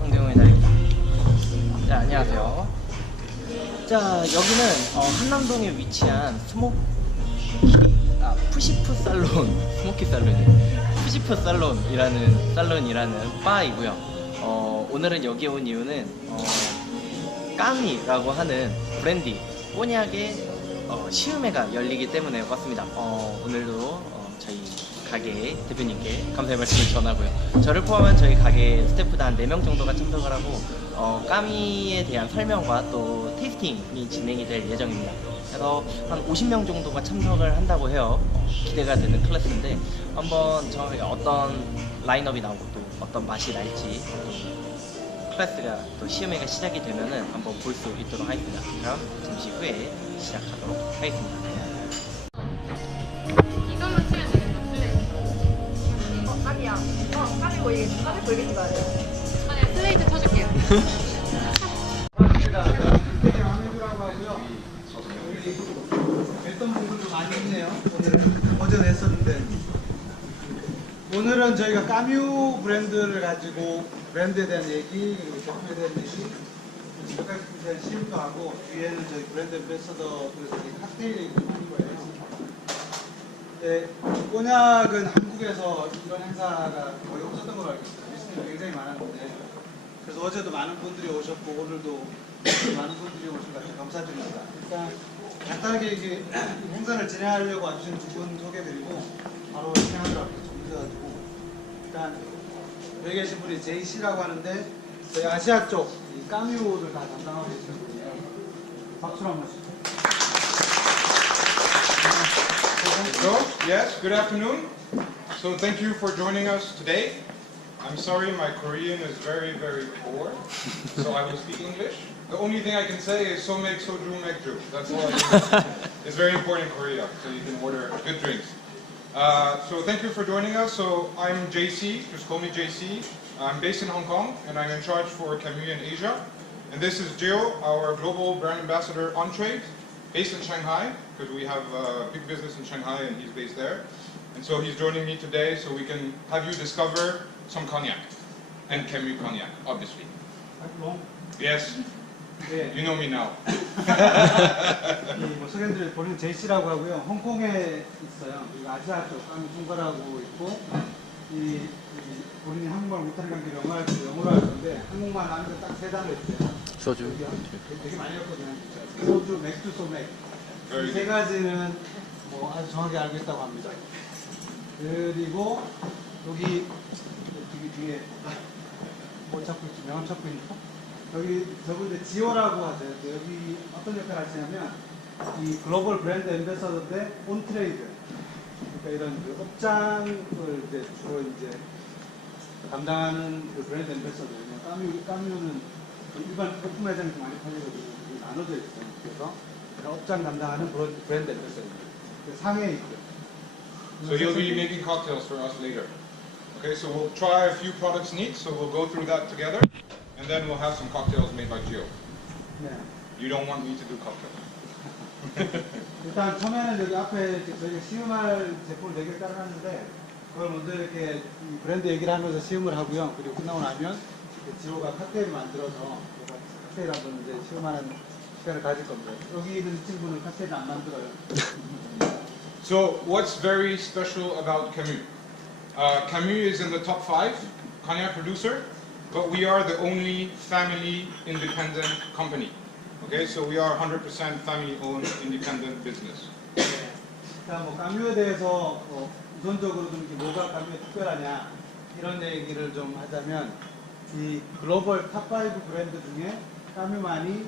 강경의 날입니다. 자, 안녕하세요. 자, 여기는 한남동에 위치한 푸시프 살론, 스모키 살론이 푸시프 살론이라는 바이고요. 오늘은 여기에 온 이유는 까미라고 하는 브랜드 꼬냑의 시음회가 열리기 때문에 왔습니다. 오늘도 저희 가게 대표님께 감사의 말씀을 전하고요. 저를 포함한 저희 가게 스태프들 한 4명 정도가 참석을 하고 까미에 대한 설명과 또 테이스팅이 진행이 될 예정입니다. 그래서 한 50명 정도가 참석을 한다고 해요. 기대가 되는 클래스인데 한번 저희 어떤 라인업이 나오고 또 어떤 맛이 날지 클래스가 또 시음회가 시작이 되면은 한번 볼 수 있도록 하겠습니다. 그럼 잠시 후에 시작하도록 하겠습니다. 이거만 치면 되겠다. 아니야. 까미 보이겠지? 까미 보이겠지 말이야. 아니야, 슬레이트 쳐줄게요. 향기로라고 하고요. 뵀던 분들도 많이 있네요. 어제는 했었는데 오늘은 저희가 까뮤 브랜드를 가지고 브랜드에 대한 얘기, 그리고 제품에 대한 얘기, 지금까지 대한 시음도 하고 뒤에는 저희 브랜드 앰베서더들에서 칵테일 얘기 좀 하는 거예요. 네, 꼬냑은 한국에서 이런 행사가 거의 없었던 걸로 알고 있어요. 리스닝이 굉장히 많았는데 그래서 어제도 많은 분들이 오셨고 오늘도 많은 분들이 오신 것 같아서 감사드립니다. 일단 간단하게 이게 행사를 진행하려고 와주신 두 분 소개드리고 바로 진행하도록 할게요. 좀 늦어가지고 일단 여기 계신 분이 JC라고 하는데 저희 아시아 쪽 이 까뮤를 다 담당하고 계시는 분이에요. 박수로 한번 주세요. So, yes, good afternoon. So thank you for joining us today. I'm sorry, my Korean is very, very poor, so I will speak English. The only thing I can say is somek soju mekju. That's all I can say. It's very important in Korea, so you can order good drinks. So thank you for joining us. So I'm JC, just call me JC. I'm based in Hong Kong, and I'm in charge for Camus in Asia. And this is Gio, our global brand ambassador on trade, based in Shanghai, because we have a big business in Shanghai, and he's based there. And so he's joining me today, so we can have you discover some cognac, and Camus cognac, obviously. Yes, 네. you know me now. 소개해드릴 본인 JC라고 하고요. 홍콩에 있어요. 그리고 아시아 쪽 까뮤 총괄하고 있고 본인이 한국말 못하는 관계로 영어로 할 건데 한국말 하는데 딱 3단어 있어요. 소주. 되게 많이 했거든요. 소주, 맥주, 소맥. 이 3가지는 뭐 아주 정확히 알고 있다고 합니다. 그리고 여기 뒤에 뭐 찾고 있지? 명함 찾고 있나? 여기 저분들 지오라고 하세요. 여기 어떤 역할을 하시냐면 이 글로벌 브랜드 앰베서더인데 온트레이드, 그러니까 이런 그 업장을 이제 주로 이제 담당하는 그 브랜드 앰베서더예요. 까뮤는 일반 오픈 매장에서 많이 팔리거든요. 나눠져 있어요. 그래서 업장 담당하는 브랜드 앰베서더입니다. 상해에 있고요. So he'll be making cocktails for us later. Okay, so we'll try a few products neat, so we'll go through that together, and then we'll have some cocktails made by Gio. 네. You don't want me to do cocktails. 일단 처음에는 여기 앞에 저희가 시음할 제품을 4개를 따라놨는데 그걸 먼저 이렇게 브랜드 얘기를 하면서 시음을 하고요. 그리고 끝나고 나면 지호가 칵테일을 만들어서 칵테일 한번 이제 시음하는 시간을 가질 겁니다. 여기 있는 친구는 칵테일을 안 만들어요. So what's very special about Camus? Camus is in the top 5 cognac producer, but we are the only family independent company. Okay, so we are 100% family-owned independent business. 일단 뭐 까뮤에 대해서 우선적으로 좀 뭐가 까뮤에 특별하냐 이런 얘기를 좀 하자면 이 글로벌 탑5 브랜드 중에 까뮤만이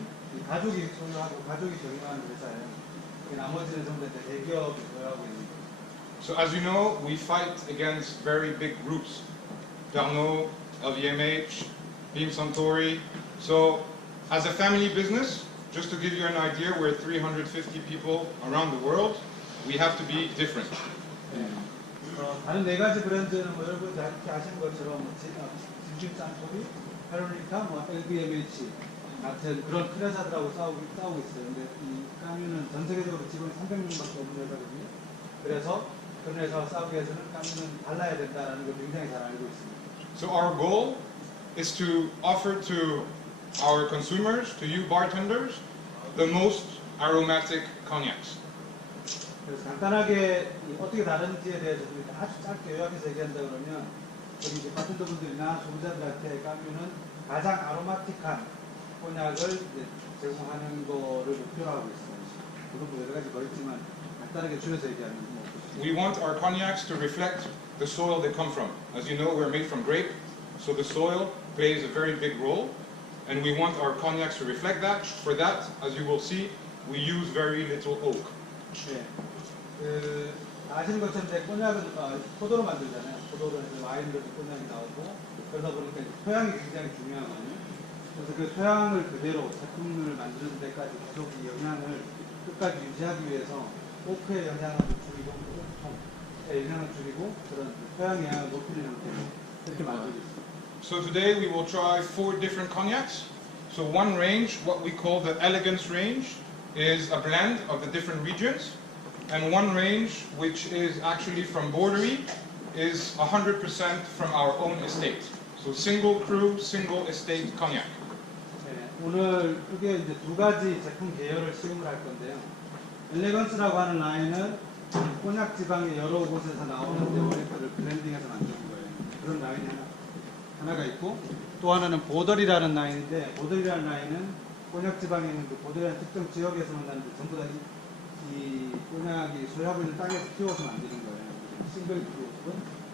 가족이 소유하고 가족이 경영하는 회사예요. 나머지는 전부 다 대기업이 소유하고 있는 거예요. So as you know, we fight against very big groups. Pernod, LVMH, Beam Suntory. So as a family business, just to give you an idea, we're 350 people around the world. We have to be different. 다른 4가지 브랜드는 뭐 여러분 다 아시는 것처럼 빔 산토리, 페로니카, LVMH 같은 그런 큰 회사들하고 싸우고 있어요. 근데 이 까뮤는 전 세계적으로 직원이 300명밖에 없는 회사거든요. 그래서 그런 회사와 싸우기 위해서는 까뮤는 달라야 된다는 걸 굉장히 잘 알고 있습니다. So our goal is to offer to our consumers, to you bartenders, the most aromatic cognacs. 그래서 간단하게 어떻게 다른지에 대해서 아주 짧게 요약해서 얘기한다 그러면 여기 이제 바텐더분들이나 소비자들한테 까뮤는 가장 아로마틱한 꼬냑을 이제 제공하는 거를 목표로 하고 있어요. 그것도 여러 가지 더 있지만 간단하게 줄여서 얘기하면 뭐 We want our cognacs to reflect the soil they come from. As you know, we're made from grape, so the soil plays a very big role, and we want our cognacs to reflect that. For that, as you will see, we use very little oak. 네. 아시는 것처럼 이제 꼬냑은 포도로 만들잖아요. 포도로 해서 와인으로 꼬냑이 나오고 그러다 보니까 토양이 굉장히 중요하거든요. 그래서 그 토양을 그대로 제품을 만드는 데까지 계속 이 영향을 끝까지 유지하기 위해서 오크의 영향을 줄이고 옥통의 영향을 줄이고 그런 토양 영향을 높이는 형태로 이렇게 만들고 있습니다. So today we will try 4 different cognacs. So one range, what we call the elegance range, is a blend of the different regions. And one range, which is actually from Borderie, is 100% from our own estate. So single cru, single estate cognac. 네, 오늘 이게 이제 두 가지 제품 계열을 시음을 할 건데요. 엘레강스라고 하는 라인은 꼬냑지방의 여러 곳에서 나오는 오리지널을 블렌딩해서 만드는 거예요. 그런 라인이 하나가 있고 또 하나는 보더리라는 라인인데 보더리라는 라인은 꼬냑지방에 있는 그 보더리라는 특정 지역에서만 나는데 전부 다 이 꼬냑이 소유하고 있는 땅에서 키워서 만드는 거예요. 싱글 그룹은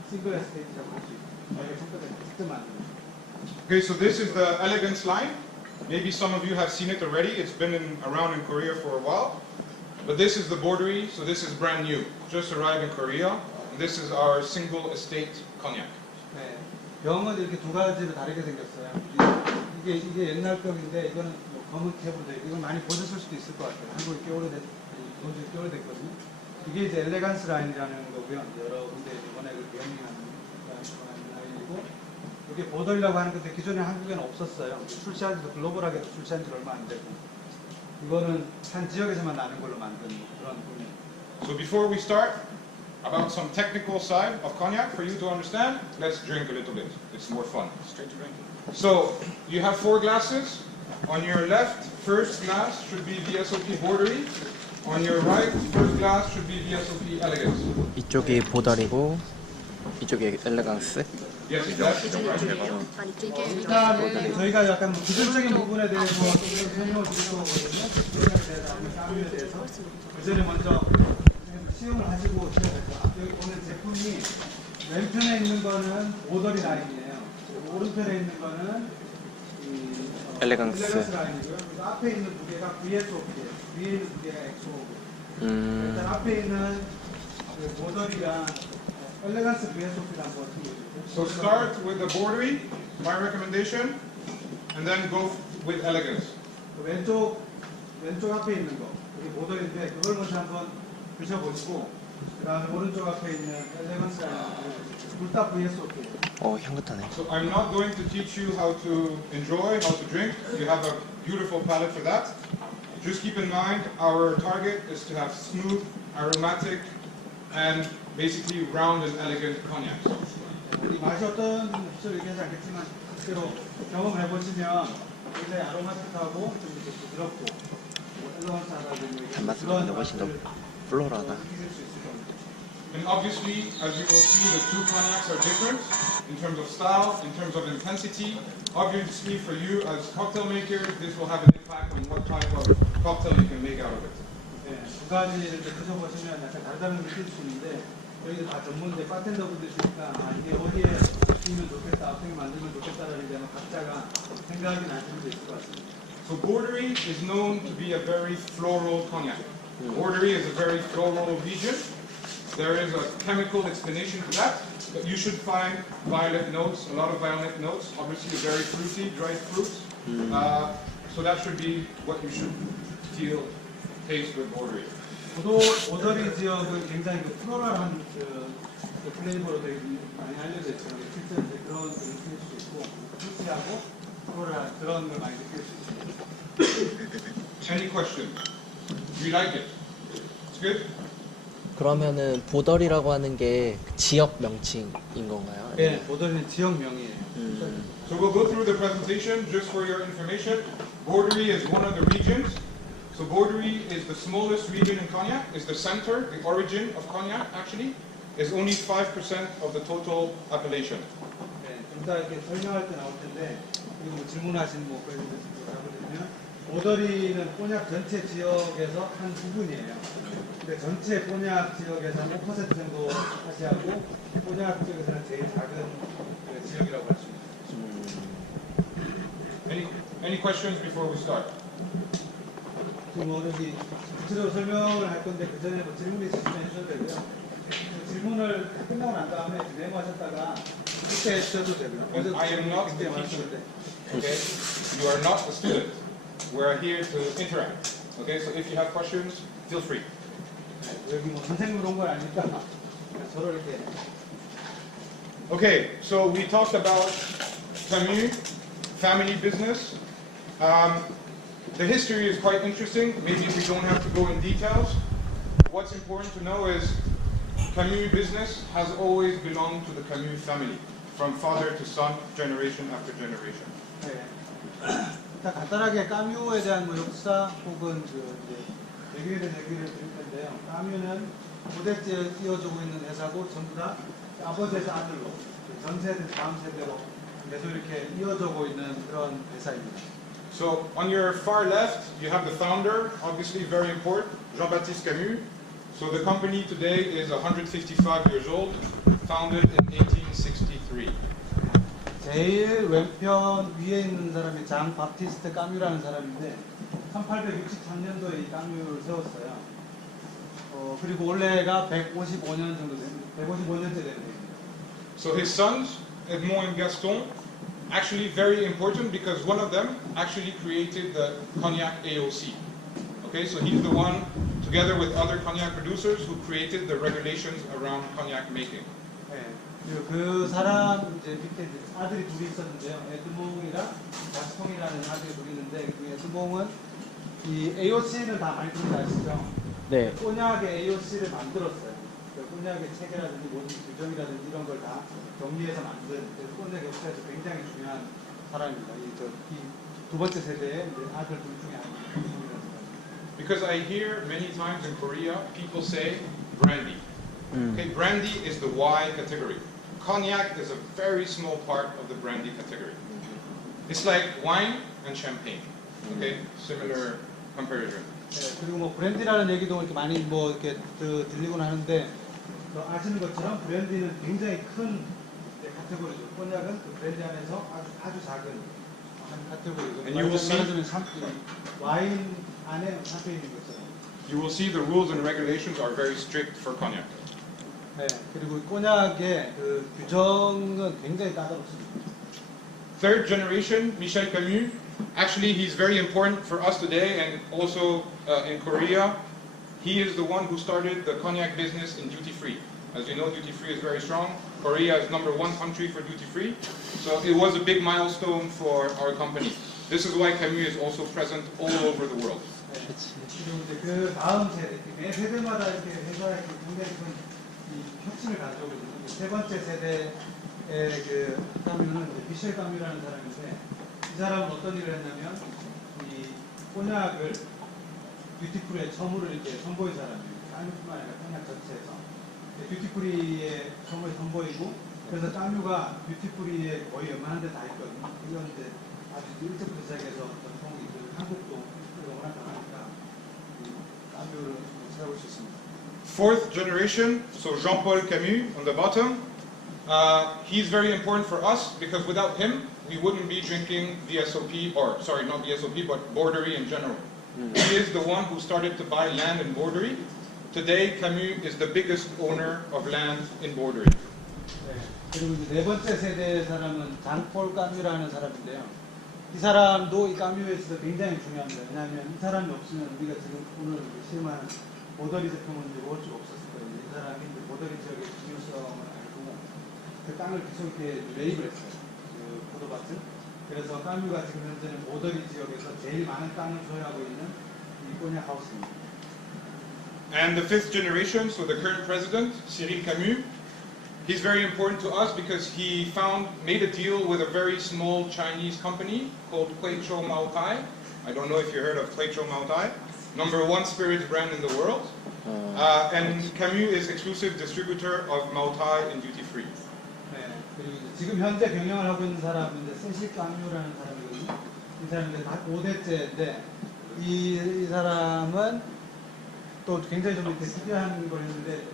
싱글 에스테이트라고 할 수 있어요. 저희가 청소년 직접 만드는 거예요. Okay, so this is the elegance line. Maybe some of you have seen it already. It's been around in Korea for a while. But this is the Borderie, so this is brand new. Just arrived in Korea. And this is our single estate cognac. 네, 병은 이렇게 두 가지로 다르게 생겼어요. 이게 옛날 병인데 이거는 뭐 검은 캡으로 돼 있고 이건 많이 보셨을 수도 있을 것 같아요. 한국에 꽤 오래됐거든요. 이게 이제 엘레강스 라인이라는 거고요. 여러 군데 이번에 그 병행하는 라인이고 이게 보더리라고 하는 건데 기존에 한국에는 없었어요. 출시한 지도 글로벌하게 출시한 지 얼마 안 되고 이거는 한 지역에서만 나는 걸로 만든 그런 분이에요. So before we start, about some technical side of cognac for you to understand, let's drink a little bit. It's more fun. Straight to drink. So you have 4 glasses. On your left, first glass should be VSOP Borderie. On your right, first glass should be VSOP Elegance. 이쪽이 보더리고 이쪽이 엘레강스. Yes, that's right. 일단 저희가 약간 기술적인 부분에 대해서 좀 설명을 드릴 거거든요. 기술에 대해서 아니면 까뮤에 대해서 그 전에 먼저 시음을 하시고 여기 보는 제품이 왼편에 있는 거는 보더리 라인이에요. 오른편에 있는 거는 엘레강스. 라인이고요. 그래서 앞에 있는 두 개가 VSOP예요. 위에 있는 두 개가 엑소. 일단 앞에 있는 그 보더리랑 엘레강스 VSOP를 한번 보여주세요. So start with the Borderie, my recommendation, and then go with Elegance. 왼쪽 앞에 있는 거 여기 보더리인데 그걸 먼저 한번 드셔보시고 그다음에 오른쪽 앞에 있는 엘레강스랑 둘다 VSOP. 향긋하네. So I'm not going to teach you how to enjoy, how to drink. You have a beautiful palate for that. Just keep in mind our target is to have smooth, aromatic, and basically round and elegant cognacs. 이 맛이 어떤 실제로 얘기하지 않겠지만 실제로 경험을 해보시면 굉장히 아로마틱하고 좀 이렇게 부드럽고 엘레강스하다고 단맛은 근데 훨씬 더 플로럴하다. 느끼실 수 있을 겁니다. And obviously, as you will see, the 2 cognacs are different in terms of style, in terms of intensity. Obviously, for you as cocktail makers, this will have an impact on what type of cocktail you can make out of it. 네, 두 가지를 드셔보시면 약간 다르다는 걸 느낄 수 있는데 여기도 다 전문대 바텐더분들이니까 이게 어디에 쓰면 좋겠다, 어떻게 만들면 좋겠다라는 게 각자가 생각이 날 수도 있을 것 같습니다. So Borderie is known to be a very floral cognac. Borderie is a very floral region. There is a chemical explanation to that, but you should find violet notes, a lot of violet notes, obviously very fruity, dried fruits. So that should be what you should taste with Borderie. 보더리 지역은 굉장히 그 플로럴한 그 플레이버로 되게 많이 알려져 있죠. 실제로 그런 걸 느낄 수 있고 fruity하고 플로럴한 그런 걸 많이 느낄 수 있습니다. Any question? Do you like it? It's good? 그러면은 보더리라고 하는 게 지역 명칭인 건가요? 네, 보더리는 지역명이에요. So we'll go through the presentation just for your information. Borderie is one of the regions. So Borderie is the smallest region in Cognac, is the center, the origin of Cognac actually, is only 5% of the total appellation. 네, 좀 이따 이렇게 설명할 때 나올 텐데, 그리고 뭐 질문하신 뭐 그런 답을 보더리는 꼬냑 전체 지역에서 한 부분이에요. 근데 전체 꼬냑 지역에서 한 5% 정도 차지하고 꼬냑 지역에서는 제일 작은 지역이라고 할 수 있습니다. Any questions before we start? 지금 뭐 여기 구체적으로 설명을 할 건데 그 전에 뭐 질문이 있으시면 해주셔도 되고요. 질문을 끝나고 난 다음에 메모하셨다가 그때 주셔도 되고요. And I am not the teacher. Okay, you are not a student. We are here to interact. Okay, so if you have questions, feel free. 여기 뭐 선생님으로 온 건 아니니까 서로 이렇게. Okay, so we talked about Camus, family business. The history is quite interesting. Maybe we don't have to go in details. What's important to know is Camus business has always belonged to the Camus family, from father to son, generation after generation. 네. 일단 간단하게 까뮤에 대한 뭐 역사 혹은 그 이제 얘기에 대한 얘기를 드릴 텐데요. 까뮤는 고대지에 이어지고 있는 회사고 전부 다 아버지에서 아들로 전 세대 다음 세대로 계속 이렇게 이어지고 있는 그런 회사입니다. So on your far left, you have the founder, obviously very important, Jean-Baptiste Camus. So the company today is 155 years old, founded in 1863. 제일 왼편 위에 있는 사람이 장 바티스트 까뮤라는 사람인데 1863년도에 이 까뮤를 세웠어요. 그리고 올해가 155년 정도 됩니다. 155년째 되는 겁니다. So his sons, Edmond and Gaston, actually very important because one of them actually created the cognac AOC. Okay, so he's the one, together with other cognac producers, who created the regulations around cognac making. 네. 그리고 그 사람 이제 밑에 아들이 둘이 있었는데요. 에드몽이랑 가스통이라는 아들이 둘이 있는데 그 에드몽은 이 AOC는 다 많이 들은 거 아시죠? 네. 꼬냑의 AOC를 만들었어요. 그 꼬냑의 체계라든지 모든 규정이라든지 이런 걸 다 정리해서 만든 그래서 꼬냑 역사에서 굉장히 중요한 사람입니다. 이 두 번째 세대의 아들 둘 중에 한 명이라는 사람. Because I hear many times in Korea, people say brandy. Okay, brandy is the Y category. Cognac is a very small part of the brandy category. It's like wine and champagne. Okay, similar comparison. 네, 그리고 뭐 브랜디라는 얘기도 이렇게 많이 뭐 이렇게 들리곤 하는데 아시는 것처럼 브랜디는 굉장히 큰 카테고리죠. 꼬냑은 그 브랜디 안에서 아주 작은 한 카테고리고. And you will see- 와인 안에 샴페인인 것처럼. You will see the rules and regulations are very strict for cognac. 네, 그리고 꼬냑의 그 규정은 굉장히 까다롭습니다. Third generation, Michel Camus. Actually, he's very important for us today and also in Korea. He is the one who started the cognac business in duty-free. As you know, duty-free is very strong. Korea is #1 country for duty-free. So it was a big milestone for our company. This is why Camus is also present all over the world. 네, 그리고 이제 그 다음 세대, 매 세대마다 이렇게 회사에 굉장히 큰 혁신을 가져오거든요. 세 번째 세대의 그 까뮤는 미셸 까뮤라는 사람인데 이 사람은 어떤 일을 했냐면 이 꼬냑을 듀티프리에 처음으로 이렇게 선보인 사람이에요. 까뮤뿐만 아니라 꼬냑 전체에서 듀티프리에 처음으로 선보이고 그래서 까뮤가 듀티프리에 거의 웬만한 데 다 있거든요. 이건 이제 아주 일찍부터 시작해서 전통이 한국도 워낙 강하니까 까뮤를 찾아볼 수 있습니다. Fourth generation, so Jean-Paul Camus on the bottom. He's very important for us because without him, we wouldn't be drinking VSOP, or sorry, not VSOP, but Borderie in general. He is the one who started to buy land in Borderie. Today, Camus is the biggest owner of land in Borderie. 네, 그리고 이제 네 번째 세대의 사람은 장폴 까뮤라는 사람인데요. 이 사람도 이 까뮤에 있어서 굉장히 중요합니다. 왜냐하면 이 사람이 없으면 우리가 지금 오늘 시음하는 보더리 제품은 이제 먹을 수가 없었을 거예요. 이 사람이 이제 보더리 지역의 중요성을 알고 그 땅을 계속 이렇게 레이블 했어요. 그 포도밭을. 그래서 까뮤가 지금 현재는 보더리 지역에서 제일 많은 땅을 소유하고 있는 이 꼬냑 하우스입니다. And the fifth generation, so the current president, Cyril Camus, He's very important to us because he made a deal with a very small Chinese company called Maotai. I don't know if you heard of Maotai. #1 spirit brand in the world. And Camus is exclusive distributor of Maotai in duty free. 네, 그리고 지금 현재 경영을 하고 있는 사람은 이제 까뮤라는 사람이거든요. 이 사람은 다 5대째인데 이 사람은 또 굉장히 좀 이렇게 특이한 걸 했는데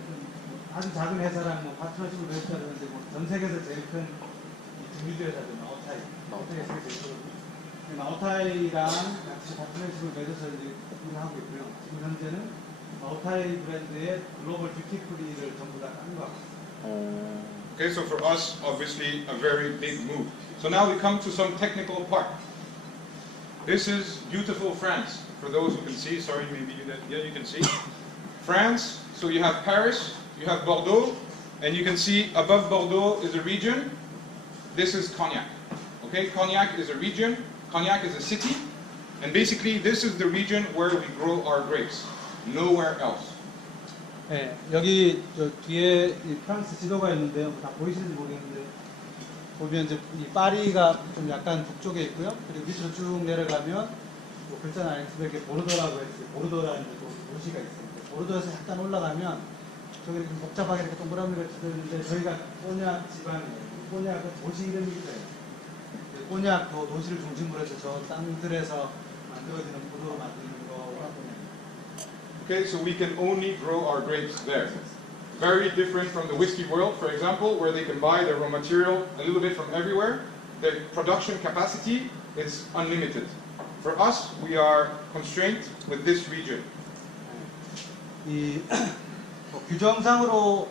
아주 작은 회사랑 뭐 파트너십을 맺었다는데 전 세계에서 제일 큰 중류주 회사죠. 마오타이가 제일 크거든요. 마오타이랑 같이 파트너십을 맺어서 이제 일을 하고 있고요. 지금 현재는 마오타이 브랜드의 글로벌 뷰티프리를 전부 다 깐 것 같습니다. Okay, so for us, obviously a very big move. So now we come to some technical part. This is beautiful France. For those who can see, sorry, maybe you can see. France, so you have Paris, you have Bordeaux, and you can see above Bordeaux is a region. This is Cognac. Okay, Cognac is a region, Cognac is a city, and basically this is the region where we grow our grapes. Nowhere else. 네, 여기 저 뒤에 이 프랑스 지도가 있는데요. 다 보이시는지 모르겠는데 보면 이제 이 파리가 좀 약간 북쪽에 있고요. 그리고 밑으로 쭉 내려가면 뭐 글자는 안 읽지만 이렇게 보르도라고 했어요. 보르도라는 도시가 있습니다. 보르도에서 약간 올라가면 저기 이렇게 복잡하게 이렇게 동그라미가 있는데 저희가 꼬냑 지방이에요. 꼬냑은 도시 이름이기도 해요. 꼬냑 도시를 중심으로 해서 저 땅들에서 만들어지는 포도로 만드는 거가 꼬냑. Okay, so we can only grow our grapes there. Very different from the whiskey world, for example, where they can buy their raw material a little bit from everywhere. Their production capacity is unlimited. For us, we are constrained with this region. 이 규정상으로는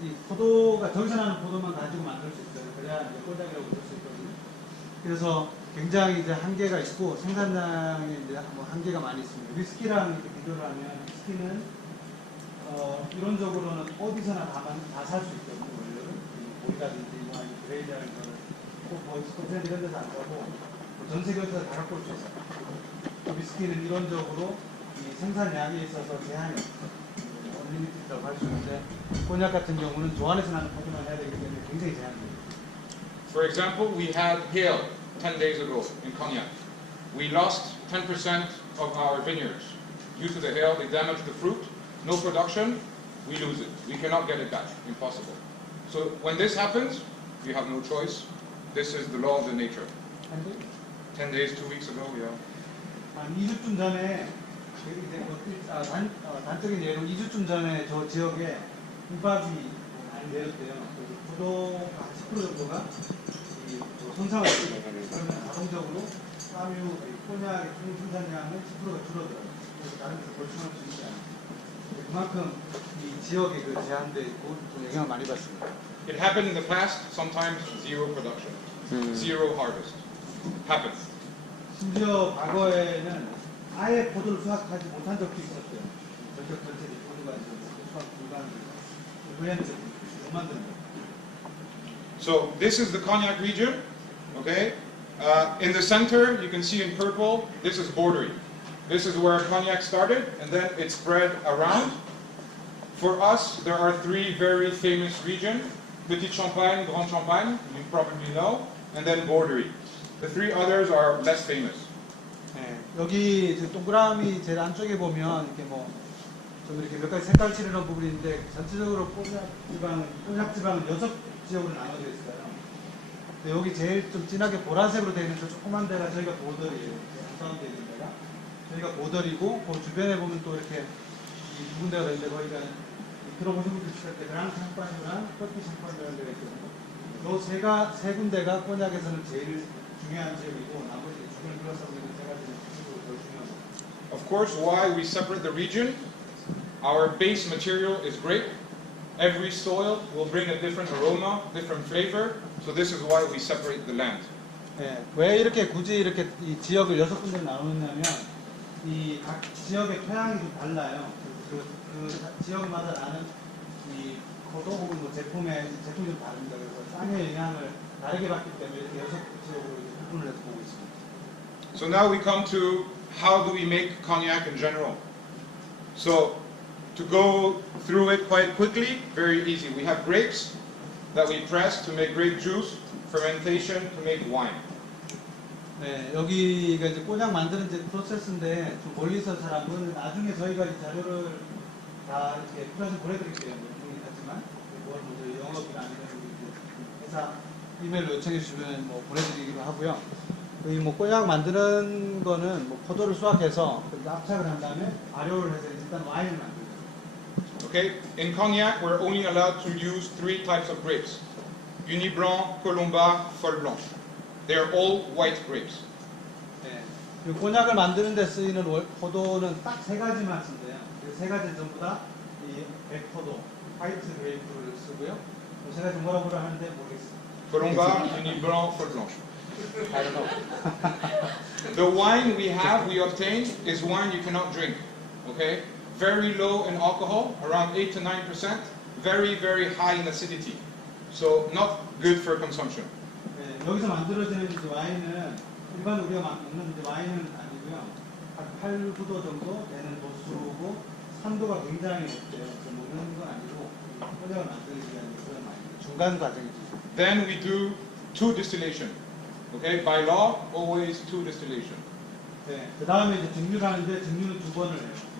이 포도가 저기서 나는 포도만 가지고 만들 수 있어요. 그래야 이제 꼬냑이라고 부를 수 있거든요. 그래서 굉장히 이제 한계가 있고 생산량에 이제 뭐 한계가 많이 있습니다. 위스키랑 이렇게 비교를 하면 위스키는 이론적으로는 어디서나 다 살 수 있거든요. 원래는 보리라든지 뭐 아니면 그레이라는 거는 꼭 스코틀랜드 이런 데서 안 사고 전 세계에서 다 갖고 올 수 있어요. 위스키는 이론적으로 이 생산량에 있어서 제한이 언리미티드라고 할 수 있는데 꼬냑 같은 경우는 조안에서 나는 포도만 해야 되기 때문에 굉장히 제한됩니다. For example, we had hail 10 days ago in Cognac. We lost 10% of our vineyards. Due to the hail, they damaged the fruit. No production, we lose it. We cannot get it back. Impossible. So when this happens, you have no choice. This is the law of the nature. 10 days, 2 weeks ago, yeah. 한 2주쯤 전에 단적인 예로 2주쯤 전에 저 지역에 우박이 많이 내렸대요. 그래서 포도가 10% 정도가 손상을 했어요. 그러면 자동적으로 까뮤 꼬냑의 생산량은 10%가 줄어들어요. 그래서 다른 데서 보충할 수 있지 않아요. 그만큼 이 지역에 그 제한돼 있고 좀 영향을 많이 받습니다. It happened in the past, sometimes zero production, zero harvest. Happened. 심지어 과거에는 아예 포도를 수확하지 못한 적도 있었대요. 전격 전체적인 포도가 수확 불가능해서 그래야는 못 만드는 거예요. So this is the Cognac region, okay? In the center, you can see in purple, this is Bordeaux. This is where Cognac started, and then it spread around. For us, there are 3 very famous regions: Petit Champagne, Grand Champagne, you probably know, and then Bordeaux. The 3 others are less famous. 네, 여기 동그라미 제일 안쪽에 보면 이렇게 뭐 좀 이렇게 몇 가지 색깔 칠해놓은 부분이 있는데 전체적으로 꼬냑 지방은 6지역으로 나눠져 있어요. 근데 여기 제일 좀 진하게 보라색으로 되어 있는 저 조그만 데가 저희가 보더리예요. 가운데 있는 데가 저희가 보더리고 그 주변에 보면 또 이렇게 이 두 군데가 있는데 거기가 들어보신 분들 있을 때 그랑 샴파뉴랑 커피 샴파뉴라는 데가 있거든요. 세 군데가 꼬냑에서는 제일 중요한 지역이고 나머지 주변을 둘러싸고 있는 세 가지는 더 중요한 거예요. Of course, why we separate the region? Our base material is grape. Every soil will bring a different aroma, different flavor. So this is why we separate the land. 네, 왜 이렇게 굳이 이렇게 이 지역을 6군데로 나누냐면 이 각 지역의 토양이 좀 달라요. 그 지역마다 나는 이 포도 혹은 뭐 제품이 좀 다릅니다. 그래서 땅의 영향을 다르게 받기 때문에 이렇게 6지역으로 구분을 해서 보고 있습니다. So now we come to how do we make cognac in general. So to go through it quite quickly, very easy. We have grapes that we press to make grape juice, fermentation to make wine. 네, 여기가 이제 꼬냑 만드는 이제 프로세스인데 좀 멀리서 잘 안 보이는데 나중에 저희가 이 자료를 다 이렇게 풀어서 보내드릴게요. 하지만 그걸 먼저 영업이나 아니면 회사 이메일로 요청해 주시면 뭐 보내드리기도 하고요. 이 뭐 꼬냑 만드는 거는 뭐 포도를 수확해서 압착을 한 다음에 발효를 해서 일단 와인을 만들죠. Okay, in cognac we're only allowed to use 3 types of grapes: Uniblang, Colomba, Folle Blanche. They are all white grapes. 네, 이 꼬냑을 만드는 데 쓰이는 포도는 딱 3가지만 쓴대요. 그 3가지 전부 다 이 백포도, 화이트 그레이프를 쓰고요. 3가지 뭐라고 하는데 모르겠어요. Colomba, Uniblang, Folle Blanche. I don't know. The wine we have, we obtain, is wine you cannot drink. Okay? Very low in alcohol, around 8 to 9%. Very, very high in acidity. So not good for consumption. 네, 여기서 만들어지는 이제 와인은 일반 우리가 먹는 이제 와인은 아니고요. 한 8, 9도 정도 되는 도수고 산도가 굉장히 높대요. 그래서 먹는 건 아니고 꼬냑을 만들기 위한 그런 와인. 중간 과정이죠. Then we do 2 distillation. Okay? By law, always 2 distillation. 네, 그 다음에 이제 증류를 하는데 증류는 2번을 해요.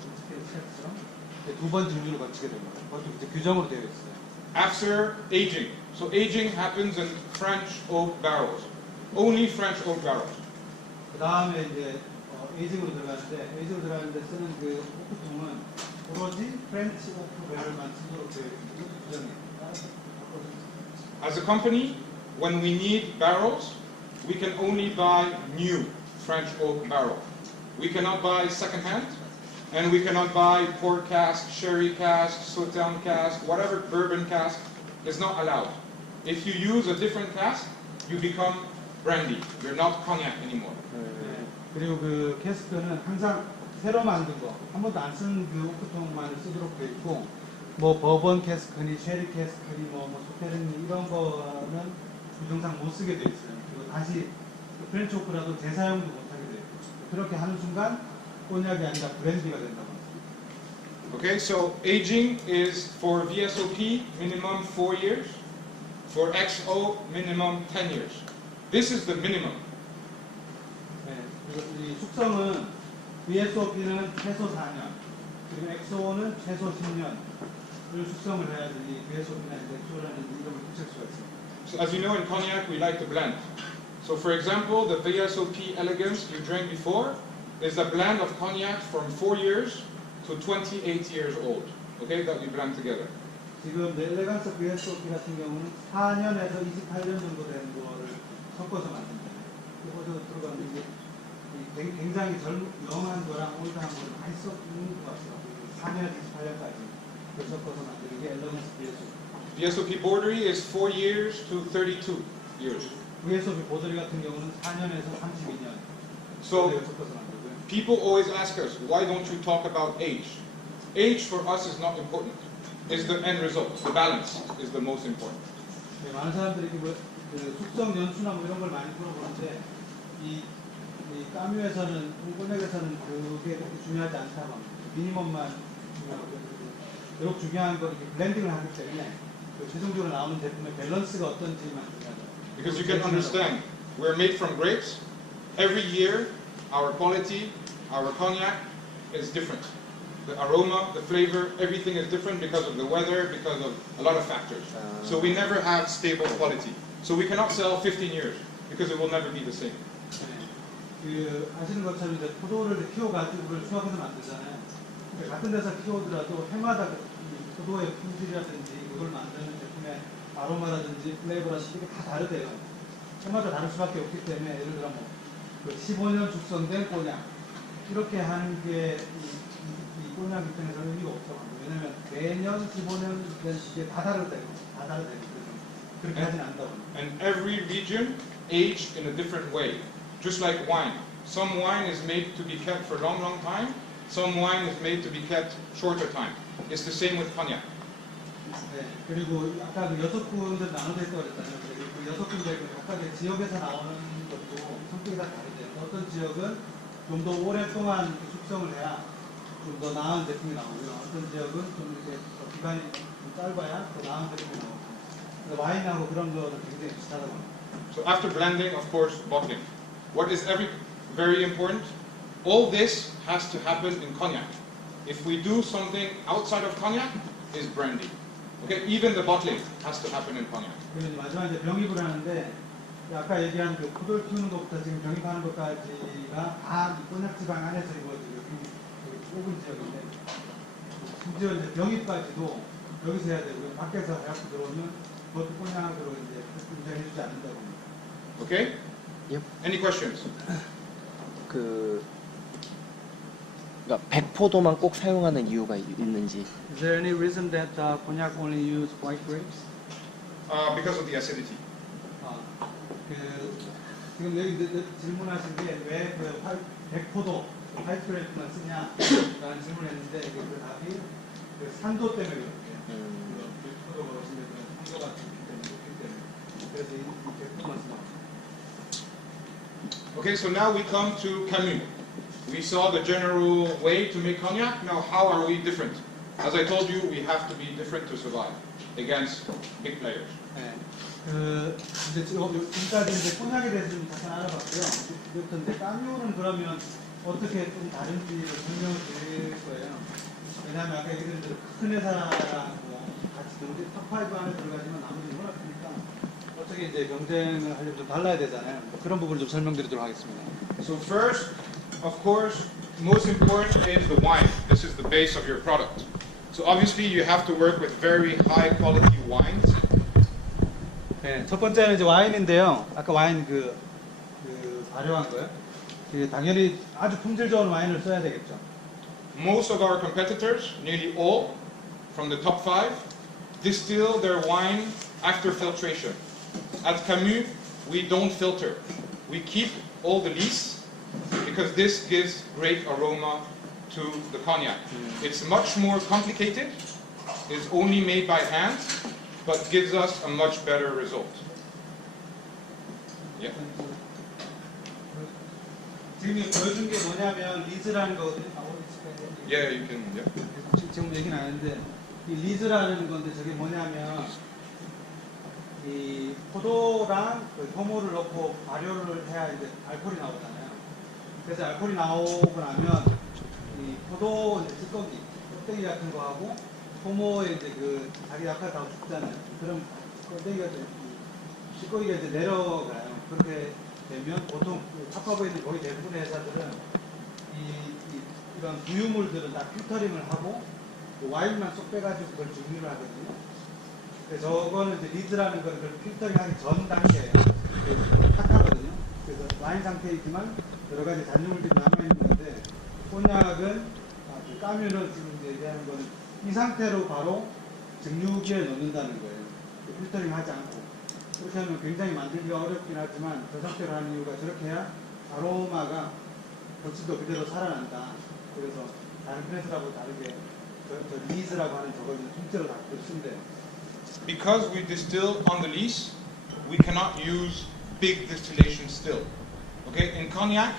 2번 증류를 거치게 됩니다. 그것도 이제 규정으로 되어 있어요. After aging. So aging happens in French oak barrels. Only French oak barrels. 그 다음에 이제 에이징으로 들어가는데 쓰는 그 오크통은 오로지 프렌치오크베럴만 쓰도록 되어 있는 규정입니다. As a company, when we need barrels, we can only buy new French oak barrel. We cannot buy second-hand, and we cannot buy port cask, sherry cask, sauterne cask, whatever bourbon cask is not allowed. If you use a different cask, you become brandy. You're not cognac anymore. 네. 그리고 그 캐스크는 항상 새로 만든 거, 한 번도 안 쓴 그 오크통만을 쓰도록 되어 있고, 뭐 버번 캐스크니, 쉐리 캐스크니, 뭐 소페르니 이런 거는 규정상 못 쓰게 되어 있어요. 그리고 다시 프렌치 오크라도 재사용도 못 하게 돼요. 그렇게 하는 순간 꼬냑이 아니라 브랜디가 된다고 합니다. Okay, so aging is for VSOP minimum 4 years, for XO minimum 10 years. This is the minimum. 네, 그리고 이 숙성은 VSOP는 최소 4년, 그리고 XO는 최소 10년을 숙성을 해야지 이 VSOP나 XO라는 이름을 붙일 수가 있습니다. So as you know, in cognac we like to blend. So for example, the VSOP Elegance you drank before is a blend of cognac from 4 years to 28 years old. Okay, that we blend together. 지금 엘레강스 VSOP 같은 경우는 4년에서 28년 정도 되는 거를 섞어서 만든 거예요. 이거도 들어가면 이게 굉장히 영한 거랑 올드한 거를 많이 섞는 것 같아요. 4년에서 28년까지 섞어서 만드는 게 엘레강스 VSOP. VSOP Borderie is 4 years to 32 years. VSOP 보더리 같은 경우는 4년에서 32년 So 섞어서 만들고요. people always ask us, why don't you talk about age? Age for us is not important. It's the end result. The balance is the most important. 네, 많은 사람들이 그 숙성 연수나 뭐 이런 걸 많이 물어보는데 이 까뮤에서는 꼬냑에서는 그게 그렇게 중요하지 않다고 합니다. 미니멈만 중요하고 결국 중요한 건 이렇게 블렌딩을 하기 때문에 그 최종적으로 나오는 제품의 밸런스가 어떤지만 중요하죠. Because you can understand, we're made from grapes. Every year, our quality, our cognac is different. The aroma, the flavor, everything is different because of the weather, because of a lot of factors. So we never have stable quality. So we cannot sell 15 years because it will never be the same. 그 아시는 것처럼 이제 포도를 키워가지고 그걸 수확해서 만들잖아요. 그러니까 같은 데서 키우더라도 해마다 이 포도의 품질이라든지 그걸 만드는 제품의 아로마라든지 플레이버라든지 이게 다 다르대요. 해마다 다를 수밖에 없기 때문에 예를 들어 뭐 15년 숙성된 꼬냑 이렇게 하는 게 이 꼬냑 입장에서는 의미가 없다고 합니다. 왜냐면 매년 15년 된 시기에 다 다르대요. 그렇게 하진 않다고 합니다. And every region aged in a different way. Just like wine. Some wine is made to be kept for a long, long time. Some wine is made to be kept shorter time. It's the same with cognac. 네, 그리고 아까 그 6군데 나눠져 있다고 그랬잖아요. 그 6군데 각각의 지역에서 나오는 것도 성격이 다 다르대요. 어떤 지역은 좀 더 오랫동안 숙성을 해야 좀 더 나은 제품이 나오고요. 어떤 지역은 좀 이렇게 더 기간이 좀 짧아야 더 나은 제품이 나오고. 그래서 와인하고 그런 거는 굉장히 비슷하다고 합니다. So after blending, of course, bottling. What is very important? All this has to happen in cognac. If we do something outside of cognac, is brandy. Okay, even the bottling has to happen in cognac. 그리고 마지막에 이제 병입을 하는데 아까 얘기한 그 포도를 키우는 것부터 지금 병입하는 것까지가 다 꼬냑지방 안에서 이루어지고 좁은 지역인데 심지어 이제 병입까지도 여기서 해야 되고요. 밖에서 해갖고 들어오면 그것도 꼬냑으로 이제 인정해주지 않는다고 합니다. Okay? Yep. Any questions? 그러니까 100포도만 꼭 사용하는 이유가 있는지. Is there any reason that cognac only use white grapes? Because of the acidity. 지금 여기 질문하신 게 왜 그 100포도 화이트 그레이프만 쓰냐라는 질문했는데 그 답이 그 산도 때문에 그렇대요. 그 100포도 먹으시면 산도가 높기 때문에 그래서 이 100포도만 쓴다. Okay, so now we come to Camus. We saw the general way to make cognac. Now, how are we different? As I told you, we have to be different to survive against big players. 네. 이제 지금까지 이제 꼬냑에 대해서 좀 잠깐 알아봤고요. 그렇던데 까뮤는 그러면 어떻게 좀 다른지를 설명을 드릴 거예요. 왜냐하면 아까 얘기드린 대로 큰 회사랑 같이 탑5 안에 들어가지만 나머지 워낙 크니까 어떻게 이제 경쟁을 하려면 좀 달라야 되잖아요. 그런 부분을 좀 설명드리도록 하겠습니다. So first, of course, most important is the wine. This is the base of your product. So obviously you have to work with very high quality wines. 네, 첫 번째는 이제 와인인데요. 아까 와인 그 발효한 거요. 당연히 아주 품질 좋은 와인을 써야 되겠죠. Most of our competitors, nearly all, from the top 5, distill their wine after filtration. At Camus, we don't filter. We keep all the lees because this gives great aroma to the cognac. It's much more complicated. It's only made by hand, but gives us a much better result. Yeah. 지금 보여준 게 뭐냐면 리즈라는 거거든요. Yeah, you can. Yeah. 지금 얘기는 안 했는데 이 리즈라는 건데 저게 뭐냐면 이 포도랑 그 효모를 넣고 발효를 해야 이제 알코올이 나오잖아요. 그래서 알코올이 나오고 나면 이 포도 이제 찌꺼기, 껍데기 같은 거 하고 효모에 이제 그 자기 약할 다 죽잖아요. 그럼 껍데기가 찌꺼기가 이제 내려가요. 그렇게 되면 보통 탑하고 있는 거의 대부분의 회사들은 이런 부유물들은 다 필터링을 하고 와인만 쏙 빼가지고 그걸 증류를 하거든요. 그래서 저거는 이제 리즈라는 걸 필터링하기 전 단계예요. 탁하거든요. 그래서 와인 상태이지만 여러 가지 잔류물들이 남아있는 건데 꼬냑은 까뮤는 지금 이제 얘기하는 거는 이 상태로 바로 증류기에 넣는다는 거예요. 필터링 하지 않고. 그렇게 하면 굉장히 만들기가 어렵긴 하지만 저 상태로 하는 이유가 저렇게 해야 아로마가 벌써도 그대로 살아난다. 그래서 다른 프레스라고 다르게 저 리즈라고 하는 저걸 통째로 다 쓴대요. Because we distill on the lees, we cannot use big distillation still. Okay, in cognac,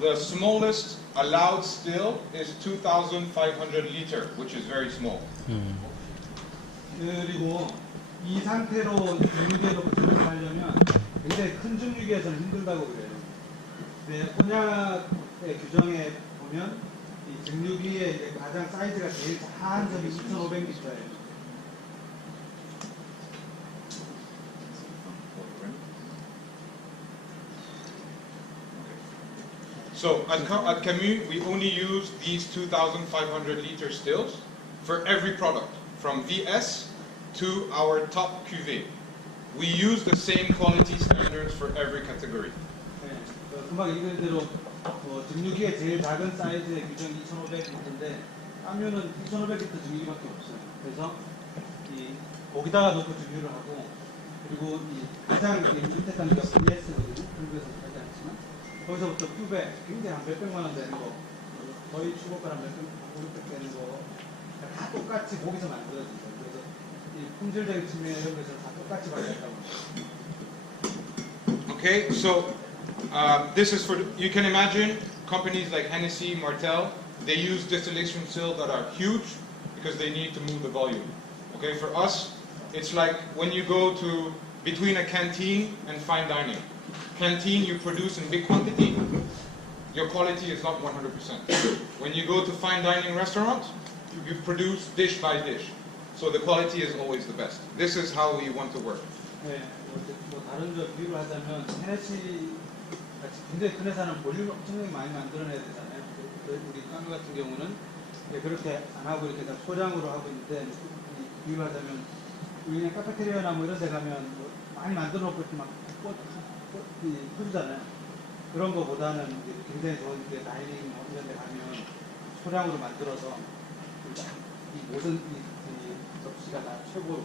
the smallest allowed still is 2,500 liter, which is very small. 그리고 이 상태로 증류기에 넣고 증류를 하려면 굉장히 큰 증류기에서는 힘들다고 그래요. 네, 꼬냑의 규정에 보면 이 증류기에 이제 가장 사이즈가 제일 작은 점이 2,500리터예요. So at Camus, we only use these 2,500 liter stills for every product, from VS to our top cuvée. We use the same quality standards for every category. 네, 금방 얘기한 대로 증류기의 제일 작은 사이즈의 규정이 2,500리터인데 까뮤는 2,500리터 증류기밖에 없어요. 그래서 거기다가 넣고 증류를 하고 그리고 이 가장 밑에 단계가 VS거든요. 한국에서 가지 않지만 거기서부터 큐베 굉장히 한 몇백만 원 되는 거 거의 추고가랑 몇백 되는 거 다 똑같이 거기서 만들어진다. 그래서 이 품질적인 측면에 이런 것을 다 똑같이 발휘했다고 합니다. Okay, so this is for, you can imagine companies like Hennessy, Martell, they use distillation cells that are huge because they need to move the volume. Okay, for us, it's like when you go to between a canteen and fine dining. Canteen you produce in big quantity, your quality is not 100%. When you go to fine dining restaurant, you produce dish by dish. So the quality is always the best. This is how we want to work. 네, 뭐 다른 저 비유를 하자면 테네시 같이 굉장히 큰 회사는 볼륨 엄청나게 많이 만들어내야 되잖아요. 우리 까뮤 같은 경우는 그렇게 안 하고 이렇게 다 소량으로 하고 있는데 비유를 하자면 우리 그냥 카페테리아나 뭐 이런 데 가면 뭐 많이 만들어 놓고 이렇게 막 퍼주잖아요. 그런 거보다는 이제 굉장히 좋은 다이닝 뭐 이런 데 가면 소량으로 만들어서 이 모든 이 접시가 다 최고로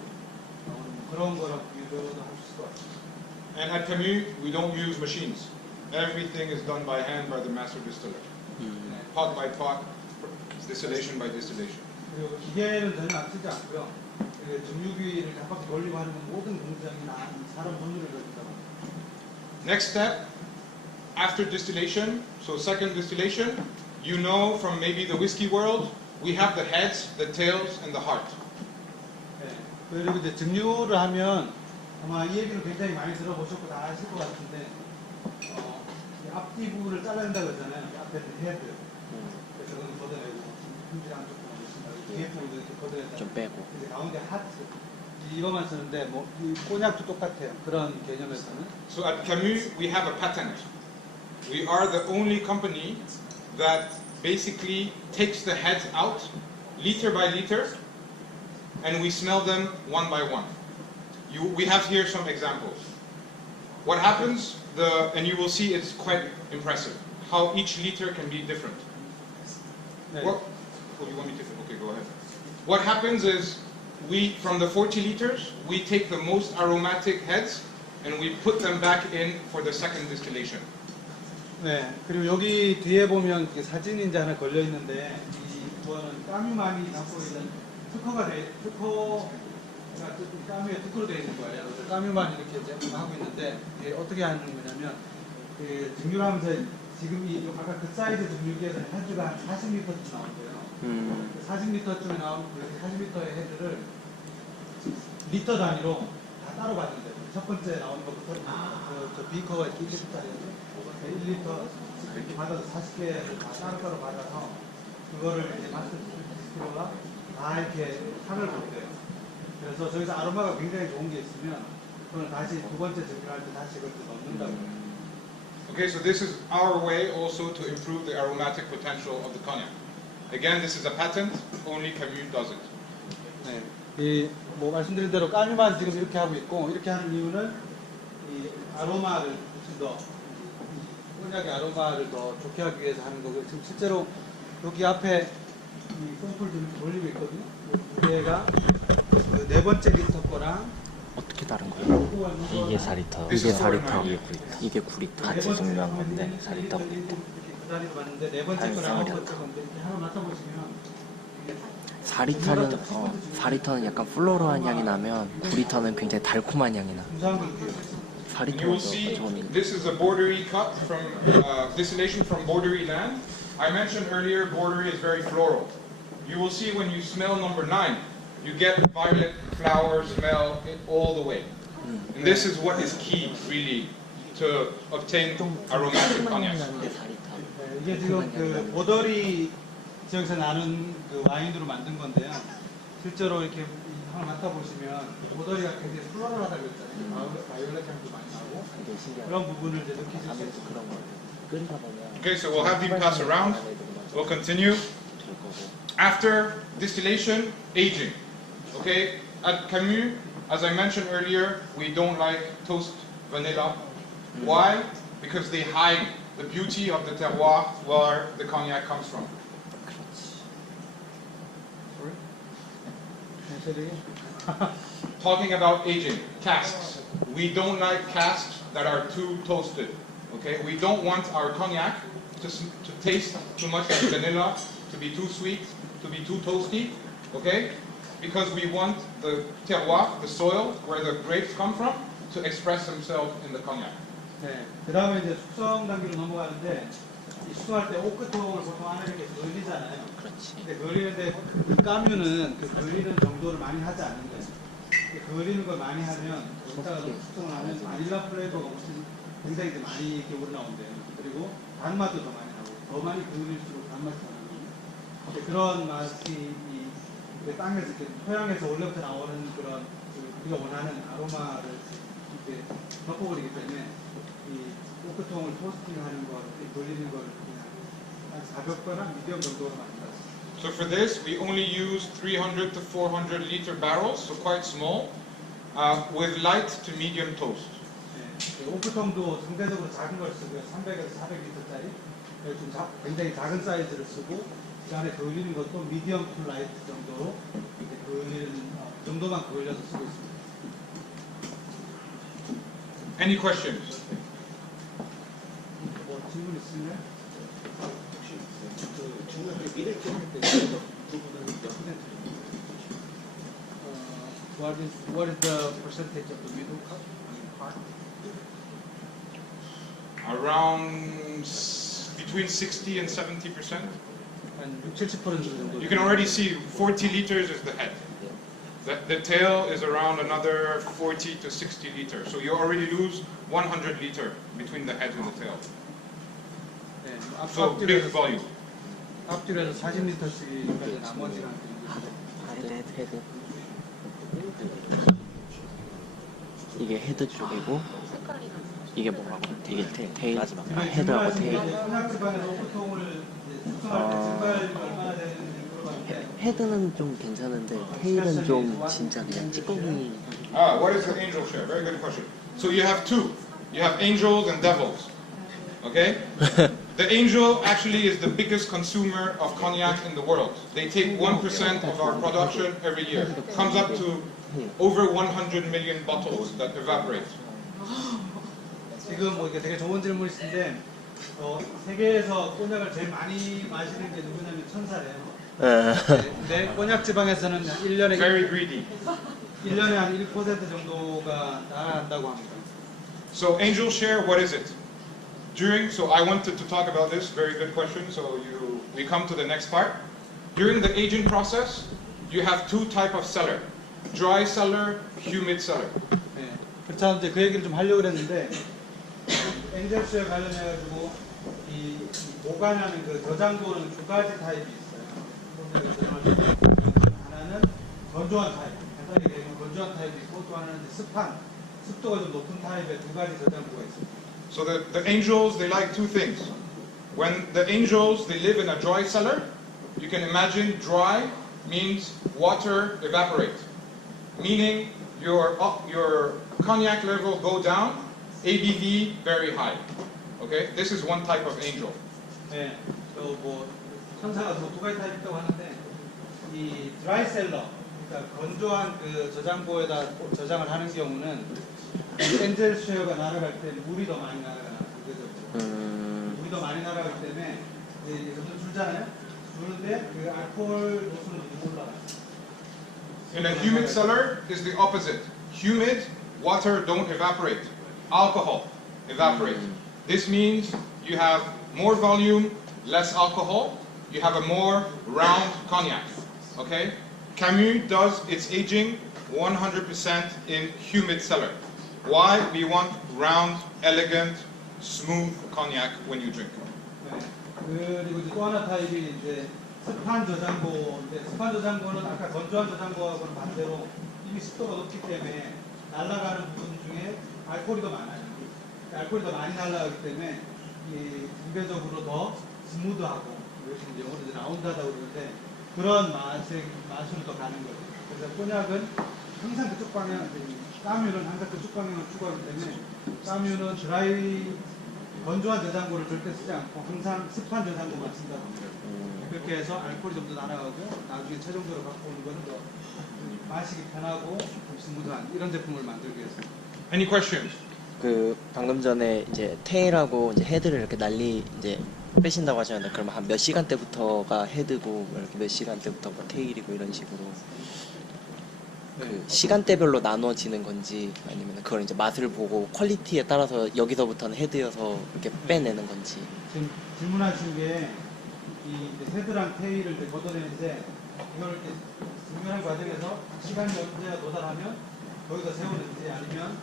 나오는 그런 거랑 비교도 할 수 있을 것 같아요. And at Camus, we don't use machines. Everything is done by hand by the master distiller. Pot by pot, distillation by distillation. 그리고 기계는 전혀 안 쓰지 않고요. 증류기를 한 바퀴 돌리고 하는 건 모든 공장이나 사람 손으로 이루어진다고. Next step, after distillation, so second distillation, you know from maybe the whiskey world, we have the heads, the tails, and the heart. 네. 그리고 이제 증류를 하면 아마 이 얘기를 굉장히 많이 들어보셨고 다 아실 것 같은데 앞뒤 부분을 잘라낸다고 그러잖아요. 앞에 헤드. 그래서 그건 걷어내고 품질 안쪽도 넣으신다고 뒤에 부분도 이렇게 걷어낸다. 좀 빼고. 이제 가운데 하트. 이거만 쓰는데 뭐 이 꼬냑도 똑같아요. 그런 개념에서는. So at Camus, we have a patent. We are the only company that basically takes the heads out, liter by liter, and we smell them one by one. We have here some examples. What happens, and you will see it's quite impressive, how each liter can be different. 네. What, you want me to, okay, go ahead. What happens is, from the 40 liters, we take the most aromatic heads, and we put them back in for the second distillation. 네. 그리고 여기 뒤에 보면 사진이 이제 하나 걸려 있는데 이거는 까뮤만이 갖고 있는 까뮤의 특허로 되어 있는 거예요. 그래서 까뮤만 이렇게 이제 하고 있는데 이게 어떻게 하는 거냐면 증류를 하면서 지금 이 아까 그 사이즈 증류기에서 헤드가 한 40리터쯤 나오고요. 40리터쯤에 나온 그 40리터의 헤드를 리터 단위로 다 따로 받는데요. 첫 번째 나오는 것부터 저 비커가 1리터짜리거든요. 1리터 이렇게 받아서 40개를 다 따로따로 받아서 그거를 이제 마스터 디스틸러가 다 이렇게 향을 볼때요. 그래서 저기서 아로마가 굉장히 좋은 게 있으면 그걸 다시 두 번째 증류할 때 다시 그걸 넣는다고. Okay, so this is our way also to improve the aromatic potential of the cognac. Again, this is a patent, only Camus does it. 네, 뭐 말씀드린 대로 까뮤만 지금 이렇게 하고 있고 이렇게 하는 이유는 이 아로마를 훨씬 더 꼬냑의 아로마를 더 좋게 하기 위해서 하는 거고 지금 실제로 여기 앞에 이 샘플 좀 돌리고 있거든요. 얘가 그 네 번째 리터 거랑 어떻게 다른 거예요? 이게 4리터, 이게 4리터, 이게 9리터 같이 증류한 건데 4리터, 9리터. 그 자리로 봤는데 네 번째 거랑 아홉 번째 건데 이렇게 하나 맡아보시면 4리터는 약간 플로로한 향이 나면 9리터는 굉장히 달콤한 향이 나. And you will see this is a borderie cut from distillation from borderie land. I mentioned earlier borderie is very floral. You will see when you smell number 9, you get the violet flower smell all the way. And this is what is key really to obtain aromatic cognac. 이게 지금 그 보더리 지역에서 나는 그 와인으로 만든 건데요. 실제로 이렇게 향을 맡아보시면 보더리가 굉장히 플로럴하다고 했잖아요. 바이올렛 향도 많이 나고 그런 부분을 이제 느끼실 수 있어요. Okay, so we'll have them pass around. We'll continue. After distillation, aging. Okay, at Camus, as I mentioned earlier, we don't like toast vanilla. Why? Because they hide the beauty of the terroir where the cognac comes from. Talking about aging, casks. We don't like casks that are too toasted. Okay, we don't want our cognac to taste too much like vanilla, to be too sweet, to be too toasty. Okay, because we want the terroir, the soil where the grapes come from, to express themselves in the cognac. 네, 그 다음에 이제 숙성 단계로 넘어가는데 수송할 때 오크통을 보통 안에 이렇게 그리잖아요. 그렇지. 근데 그리는데 그 까뮤는 그 그리는 정도를 많이 하지 않는 거예요. 그리는 걸 많이 하면 여기다가 수송을 하면 바닐라 플레이버가 굉장히 많이 이렇게 우러나온대요. 그리고 단맛도 더 많이 나고 더 많이 그릴수록 단맛이 더 나거든요. 그런 맛이 이 땅에서 이렇게 토양에서 원래부터 나오는 그런 우리가 원하는 아로마를 이렇게 덮어버리기 때문에 이 오크통을 토스팅하는 거, 돌리는 걸 그냥 가볍거나 미디엄 정도로 만들었어요. So for this, we only use 300 to 400 liter barrels, so quite small, with light to medium toast. 네, 오크통도 상대적으로 작은 걸 쓰고요. 300에서 400리터짜리 좀 굉장히 작은 사이즈를 쓰고 그 안에 그을리는 것도 미디엄 투 라이트 정도로 그을리는 정도만 그을려서 쓰고 있습니다. Any questions? 뭐 질문 있으면? What is the percentage of the middle cup? Part? Around between 60 and 70%. 한 60, 70% 정도. You can already see 40 liters is the head. The tail is around another 40 to 60 liters. So you already lose 100 liter between the head and the tail. 네, So big volume. 앞뒤로서 40리터씩 나머지는 헤드. 이게 헤드 쪽이고 이게 뭐라고? 테일 마지막. 헤드하고 테일. 꼬냑지방에서 오크통을 수송할 때 증발이 얼마나 되는지 물어봤는데 헤드는 좀 괜찮은데 테일은 좀 진짜 그냥 찌꺼기. What is the angel share? Very good question. So you have two. You have angels and devils. Okay? The angel actually is the biggest consumer of cognac in the world. They take 1% of our production every year. Comes up to over 100 million bottles that evaporate. 지금 뭐 이게 되게 좋은 질문이신데 세계에서 꼬냑을 제일 많이 마시는 게 누구냐면 천사래요. 근데 꼬냑 지방에서는 1년에 Very greedy. 1년에 한 1% 정도가 나간다고 합니다. So angel share, what is it? So I wanted to talk about this, very good question, so we come to the next part. During the aging process, you have two types of cellar. Dry cellar, humid cellar. 네. 그렇죠. 이제 그 얘기를 좀 하려고 그랬는데 엔젤쉐어 관련해가지고 이 보관하는 그 저장고는 두 가지 타입이 있어요. 하나는 건조한 타입, 간단하게 얘기하면 건조한 타입이 있고 또 하나는 이제 습도가 좀 높은 타입의 두 가지 저장고가 있습니다. So the angels, they like two things. When the angels, they live in a dry cellar, you can imagine dry means water evaporate. Meaning your cognac level go down, ABV very high. Okay? This is one type of angel. 네, 뭐 천사가 두 가지 타입 있다고 하는데 이 드라이 셀러, 그러니까 건조한 그 저장고에다 저장을 하는 경우는 엔젤쉐어가 날아갈 때 물이 더 많이 날아가요. 물이 더 많이 나가기 때문에 이제 점점 줄잖아요. 주는데 그 알코올 도수는 좀 올라가요. In a humid cellar is the opposite. Humid, water don't evaporate. Alcohol evaporate. This means you have more volume, less alcohol. You have a more round cognac. Okay? Camus does its aging 100% in humid cellar. Why? We want round, elegant, smooth cognac when you drink. 네. 그리고 이제 또 하나 타입이 이제 습한 저장고인데 습한 저장고는 아까 건조한 저장고하고는 반대로 이미 습도가 높기 때문에 날아가는 부분 중에 알코올이 더 많아요. 알코올이 더 많이 날아가기 때문에 이 상대적으로 더 스무드하고 이것이 이제 영어로 이제 라운드하다고 그러는데 그런 맛으로 더 가는 거죠. 그래서 꼬냑은 항상 그쪽 방향, 까뮤는 항상 그쪽 방향을 추구하기 때문에 까뮤는 드라이 건조한 저장고를 절대 쓰지 않고 항상 습한 저장고만 쓴다고 합니다. 그렇게 해서 알코올이 좀 더 날아가고 나중에 최종적으로 갖고 오는 거는 더 마시기 편하고 좀 스무드한 이런 제품을 만들기 위해서. Any questions? 그 방금 전에 이제 테일하고 이제 헤드를 이렇게 이제 빼신다고 하셨는데 그러면 한 몇 시간대부터가 헤드고 이렇게 몇 시간대부터가 테일이고 이런 식으로. 그 시간대별로 나눠지는 건지 아니면 그걸 이제 맛을 보고 퀄리티에 따라서 여기서부터는 헤드여서 이렇게 빼내는 건지. 지금 질문하신 게 이 헤드랑 테일을 이제 걷어내는데 이걸 이렇게 중요한 과정에서 시간이 언제가 도달하면 거기서 세우는지 아니면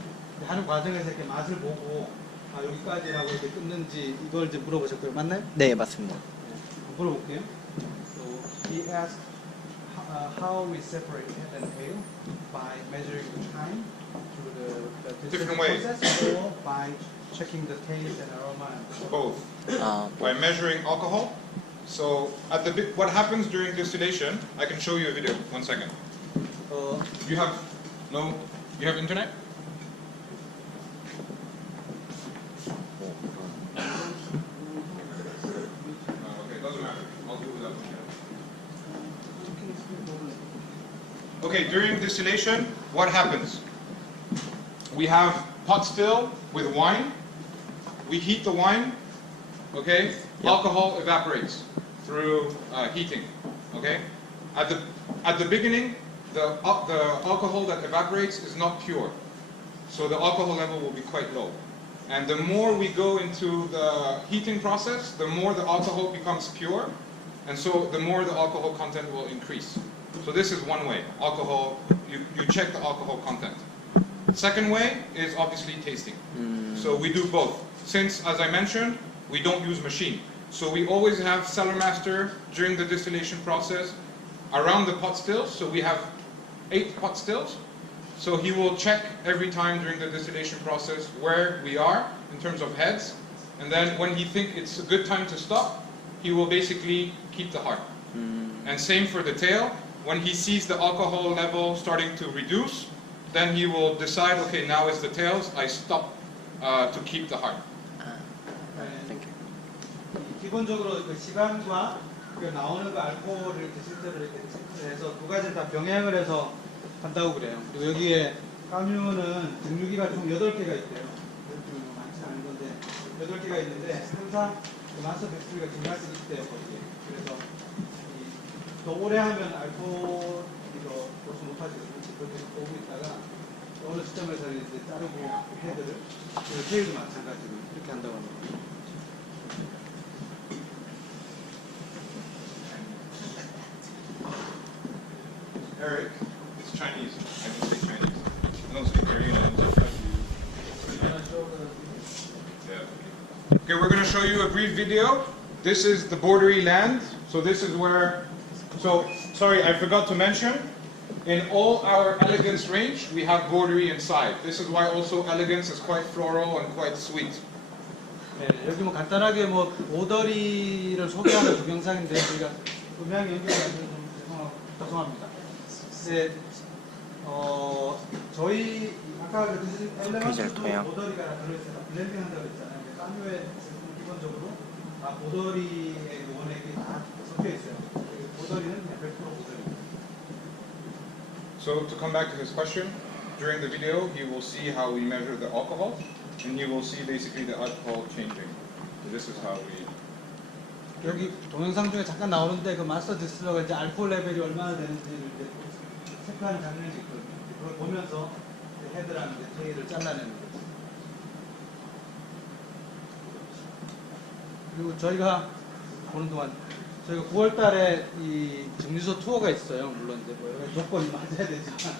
하는 과정에서 이렇게 맛을 보고 아 여기까지라고 이렇게 끊는지 이걸 이제 물어보셨고요. 맞나요? 네, 맞습니다. 물어볼게요. So he asked how we separate head and tail by measuring the time through the Different ways. process or by checking the taste and aroma. Both. 아, By measuring alcohol. So what happens during distillation, I can show you a video. 1 second. You have internet? Okay, doesn't matter. I'll do it without internet. Okay, during distillation, what happens? We have pot still with wine. We heat the wine. Okay, alcohol evaporates through heating. Okay, at the beginning, the alcohol that evaporates is not pure, so the alcohol level will be quite low. And the more we go into the heating process, the more the alcohol becomes pure, and so the more the alcohol content will increase. So this is one way. Alcohol, you check the alcohol content. Second way is obviously tasting. So we do both. Since, as I mentioned, we don't use machine. So we always have cellar master during the distillation process around the pot stills. So we have 8 pot stills. So he will check every time during the distillation process where we are in terms of heads. And then when he thinks it's a good time to stop, he will basically keep the heart. And same for the tail. When he sees the alcohol level starting to reduce, then he will decide, okay, now it's the tails, I stop to keep the heart. 기본적으로 그 시간과 그 나오는 그 알코올을 이렇게 실제로 이렇게 체크를 해서 두 가지를 다 병행을 해서 한다고 그래요. 그리고 여기에 까뮤는 증류기가 총 8개가 있대요. 많지 않은 건데 8개가 있는데 항상 그 마스터 백스가 증가할수 있대요. 거기에. 그래서 더 오래 하면 알코올이 더 볼수 높아지거든요. 그렇게 오고 있다가 어느 시점에서는 이제 자르고 헤드를 그리고 테일도 마찬가지로 이렇게 한다고 합니다. Eric, it's Chinese. I don't speak Chinese. I don't speak Korean. I don't speak Yeah. Okay, we're going to show you a brief video. This is the bordery land. So this is where... So, sorry, I forgot to mention. In all our elegance range, we have bordery inside. This is why also elegance is quite floral and quite sweet. 네, 여기 뭐 간단하게 뭐 보더리를 소개하는 동영상인데 저희가 음향 연결이 좀 죄송합니다. 네, 저희 아까 드신 엘레강스도 보더리가 들어있어요. 블렌딩한다고 했잖아요. 까뮤의 제품 기본적으로 다 보더리의 원액이 다 섞여 있어요. 보더리는 100% 보더리. So to come back to his question, during the video, you will see how we measure the alcohol, and you will see basically the alcohol changing. So this is how we. 여기 동영상 중에 잠깐 나오는데 그 마스터 디스틸러가 이제 알코올 레벨이 얼마나 되는지를 이제 체크하는 장면이 있거든요. 그걸 보면서 헤드랑 테일을 잘라내는 거죠. 그리고 저희가 보는 동안 저희가 9월달에 이 증류소 투어가 있어요. 물론 이제 뭐 여러 조건이 맞아야 되지만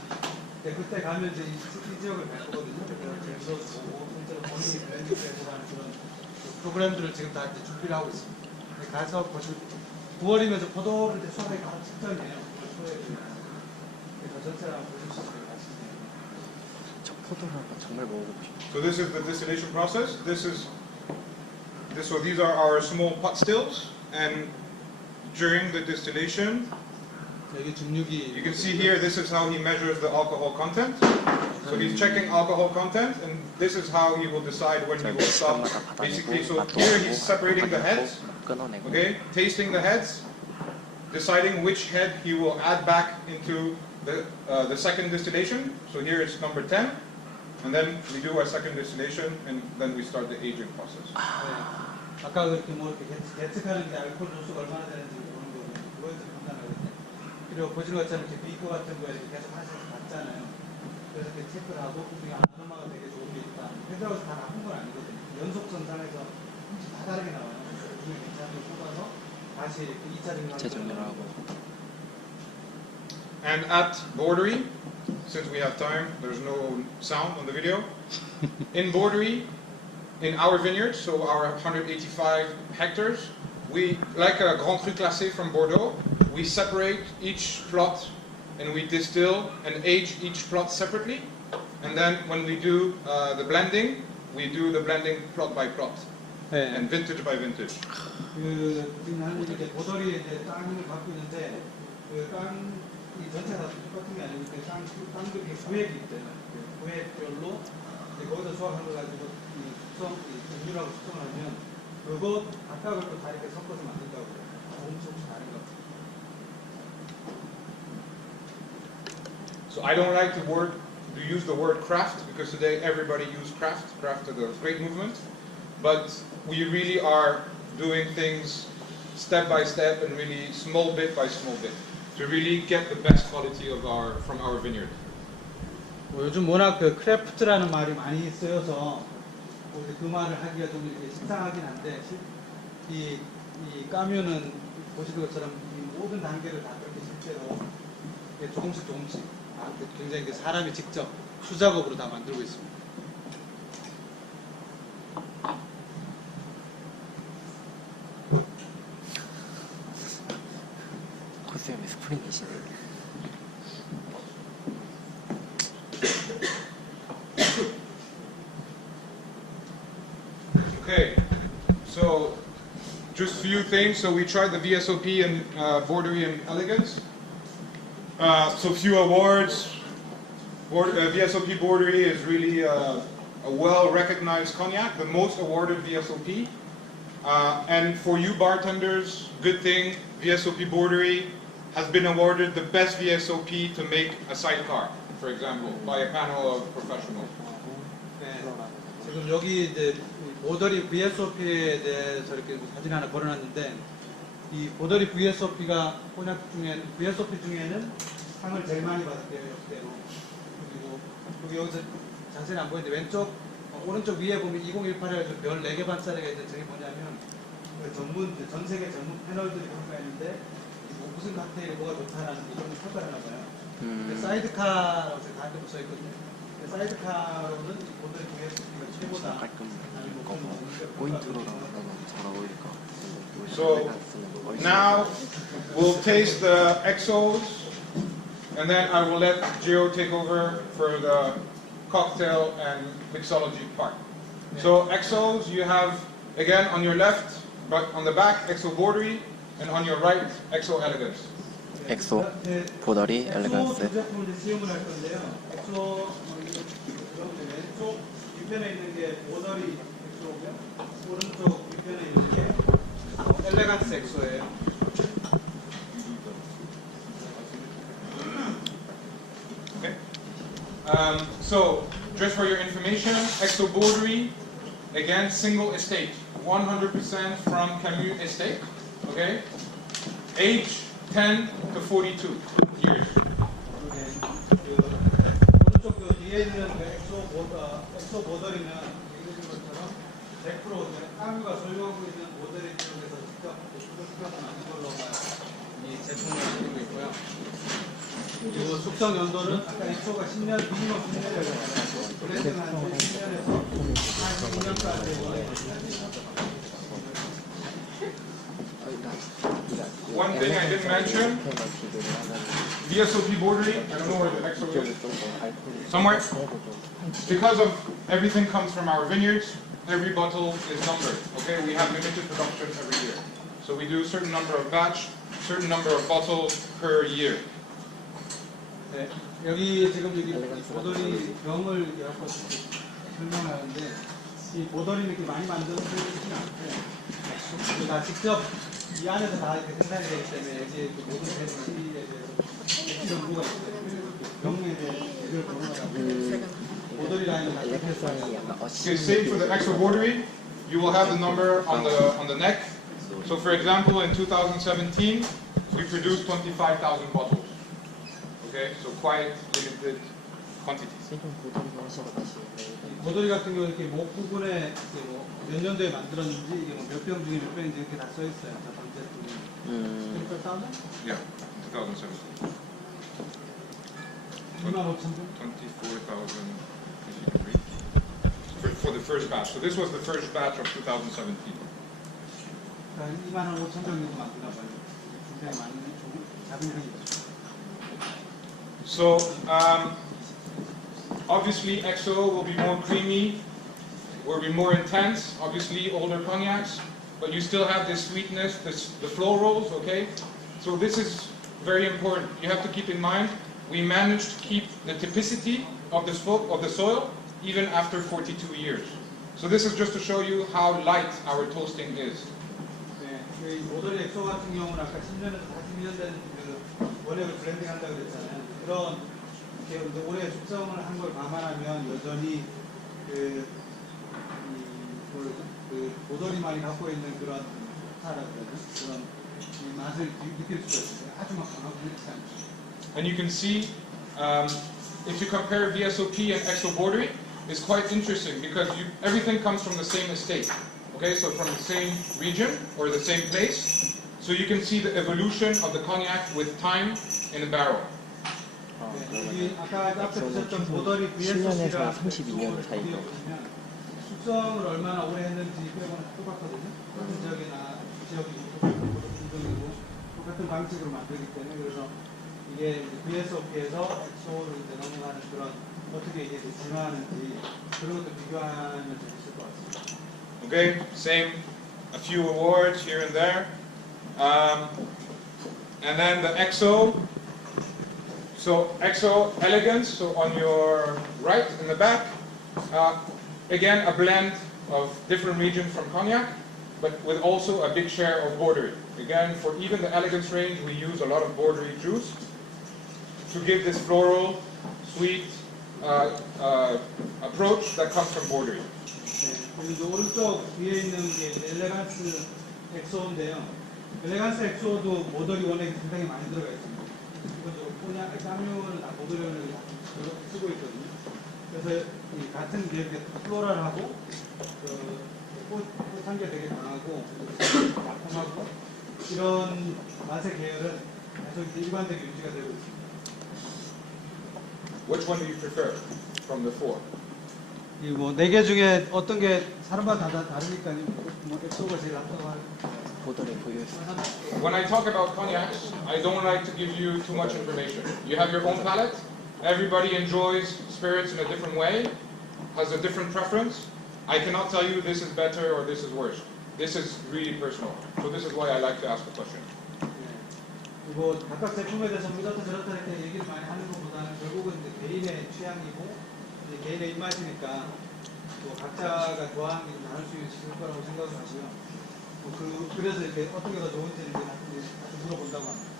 그때 가면 이제 이 지역을 갈 거거든요. 그래서 증류소 보고 실제로 본인이 브랜드에서라는 그런 프로그램들을 지금 다 이제 준비를 하고 있습니다. 가서 보시면 9월이면 포도를 이제 수확이 바로 직전이에요. 그래서 전체를 한번 보실 수 있을 것 같습니다. 저 포도를 정말 먹어보고 싶어요. So this is the distillation process. So these are our small pot stills, and during the distillation, 여기 증류기. you can see here. This is how he measures the alcohol content. So he's checking alcohol content, and this is how he will decide when he will stop. Basically, so here he's separating the heads. Okay, tasting the heads, deciding which head he will add back into the second distillation. So here it's number 10, and then we do our second distillation, and then we start the aging process. 아까 그렇게 뭐 이렇게 예측하는 게 알코올 도수가 얼마나 되는지 그런 거 그거에서 판단하거든요. 그리고 보시는 것처럼 이렇게 비거 같은 거에 계속 하나씩 봤잖아요. 그래서 이렇게 체크를 하고 그중에 아로마가 되게 좋은 게 있다. 회사에서 다 나쁜 건 아니거든요. 연속선상에서 혹시 다 다르게 나와요. 그래서 그중에 괜찮은 걸 뽑아서 다시 2차 재정렬을 하고. And at Bordery, since we have time, there's no sound on the video. In Bordery, in our vineyards, so our 185 hectares, we, like a Grand Cru Classé from Bordeaux, we separate each plot and we distill and age each plot separately. And then when we do the blending, we do the blending plot by plot and vintage by vintage. 그 지금 하는 이제 보더리에 이제 땅을 갖고 있는데 그 땅이 전체가 다 똑같은 게 아니고 그 땅들이 구획이 있잖아요. 그 구획별로 이제 거기서 수확한 걸 가지고 이 숙성, 이 분유라고 숙성하면 그거 각각을 또 다 이렇게 섞어서 만든다고 그래요. 조금씩 다른 거. So I don't like to use the word craft because today everybody uses craft. Craft is a great movement, but we really are doing things step by step and really small bit by small bit to really get the best quality of from our vineyard. 요즘 워낙 그 크래프트라는 말이 많이 쓰여서 그 말을 하기가 좀 이렇게 식상하긴 한데 이 까뮤는 보시는 것처럼 이 모든 단계를 다 그렇게 실제로 조금씩 굉장히 사람이 직접 수작업으로 다 만들고 있습니다. 코스염에 스프링이시네. Okay, so just a few things. So we tried the VSOP and Bordery and Elegance. So few awards. VSOP Bordery is really a well-recognized cognac, the most awarded VSOP. And for you bartenders, good thing, VSOP Bordery has been awarded the best VSOP to make a sidecar, for example, by a panel of professionals. 지금 여기 이제 보더리 VSOP에 대해서 이렇게 사진 하나 걸어놨는데 이 보더리 VSOP가 꼬냑 중에 VSOP 중에는 상을 제일 많이 받았대요. 역대로. 그리고 여기서 자세히 안 보이는데 왼쪽 오른쪽 위에 보면 2018에서 별 4개 반짜리가 있는데 저게 뭐냐면 그 전 세계 전문 패널들이 평가했는데 무슨 칵테일이 뭐가 좋다라는 이런 평가를 하나 봐요. 사이드카라고 제가 다한테 써있거든요. 사이드카로는 보더리 VSOP가 최고다. So now we'll taste the XOs, and then I will let Gio take over for the cocktail and mixology part. So XOs you have again on your left, but on the back XO Bordery, and on your right XO Elegance. 엑소, 보더리, 엘레강스. 제품을 시음을 할 건데요. 엑소 왼쪽 뒤편에 있는 게 보더리 엑소고요. 오른쪽 뒤편에 있는 게 엘레강스 엑소예요. Okay. So just for your information, XO Bordery, again single estate, 100% from Camus estate. Okay. Age 10 to 42 years. 오른쪽 그 뒤에 있는 엑소 보더리는 얘기해준 것처럼 100% 까뮤가 소유하고 있는 모델을 지역에서 직접 숙성해서 만든 걸로 이 제품을 만들고 있고요. 그리고 숙성 연도는 아까 엑소가 10년, 미니멈 10년이라고 했잖아요. 브랜드는 한 10년에서 42년까지 One thing I didn't mention, VSOP Bordery, I don't know where the XO is, somewhere. Because of everything comes from our vineyards, every bottle is numbered. Okay, we have limited production every year. So we do a certain number of batch, certain number of bottles per year. 네, 여기 지금 여기 보더리 병을 갖고 설명하는데 이 보더리는 이렇게 많이 만드는 지 않고 다 직접 이 안에서 다 이렇게 생산이 되기 때문에 여기 모든 배치에 대해서 연구가 있어요. 병에 대해 얘를 보느라고 보더리 라인을 다 Okay, same for the XO Bordery, you will have the number on the neck. So for example, in 2017, we produced 25,000 bottles. Okay, so quite limited quantities. 보더리 같은 경우 이렇게 목 부분에 몇 년도에 만들었는지 이게 몇 병 중에 몇 병인지 이렇게 다 써 있어요. 전 제품이. 그러니까 싸면 Yeah, 2017. 25,000병. 24,000 if you can read. For the first batch. So this was the first batch of 2017. 그러니까 25,000병 정도 만드나 봐요. 굉장히 많은 작은 편이죠. So obviously XO will be more creamy, will be more intense, obviously older cognacs, but you still have this sweetness, the florals, okay? So this is very important. You have to keep in mind, we managed to keep the typicity of the soil even after 42 years. So this is just to show you how light our toasting is. 네, 이 보더리 엑소 같은 경우는 아까 10년에서 42년 된 그 원액을 블렌딩 한다고 그랬잖아요. 그런 이렇게 올해 숙성을 한 걸 감안하면 여전히 그 보더리만이 갖고 있는 그런 타라든지 그런 이 맛을 느낄 수가 있어요. 아주 막 강하고 그렇지 않죠. And you can see, if you compare VSOP and XO Borderie, it's quite interesting because everything comes from the same estate. Okay, so from the same region or the same place. So you can see the evolution of the cognac with time in the barrel. 여기 아까 앞에 보셨던 보더리 VSOP랑 32년 사이로. 숙성을 얼마나 오래 했는지 빼고는 똑같거든요. 같은 지역이나 지역이 똑같고 똑같은 방식으로 만들기 때문에 그래서 이게 VSOP에서 엑소로 이제 넘어가는 그런 어떻게 이게 진화하는지 그런 것도 비교하면 재밌을 것 같습니다. Okay, same, a few awards here and there. And then the XO. So XO Elegance, so on your right in the back, again a blend of different regions from cognac, but with also a big share of Borderie. Again, for even the Elegance range, we use a lot of Borderie juice to give this floral, sweet approach that comes from Borderie. 그리고 오른쪽 위에 있는 게 엘레강스 엑소인데요. 엘레강스 엑소도 보더리 원액이 굉장히 많이 들어가 있습니다. 기본적으로 꼬냑, 까뮤는 다 보더리 원액을 쓰고 있거든요. 그래서 이 같은 계획의 플로럴하고 꽃향기가 되게 강하고 달콤하고 이런 맛의 계열은 계속 일관되게 유지가 되고 있습니다. Which one do you prefer from the four? 이 뭐 네 개 중에 어떤 게 사람마다 다 다르니까요. 뭐 엑소가 제일 낫다고 할. When I talk about cognacs, I don't like to give you too much information. You have your own palate. Everybody enjoys spirits in a different way, has a different preference. I cannot tell you this is better or this is worse. This is really personal. So this is why I like to ask the question. 그리고 각각 제품에 대해서 이렇다 저렇다 이렇게 얘기를 많이 하는 것보다는 결국은 이제 개인의 취향이고 이제 개인의 입맛이니까 또 각자가 좋아하는 게 다를 수 있을 거라고 생각을 하고요. 그래서 이렇게 어떤 게 더 좋은지를 물어본다고 합니다.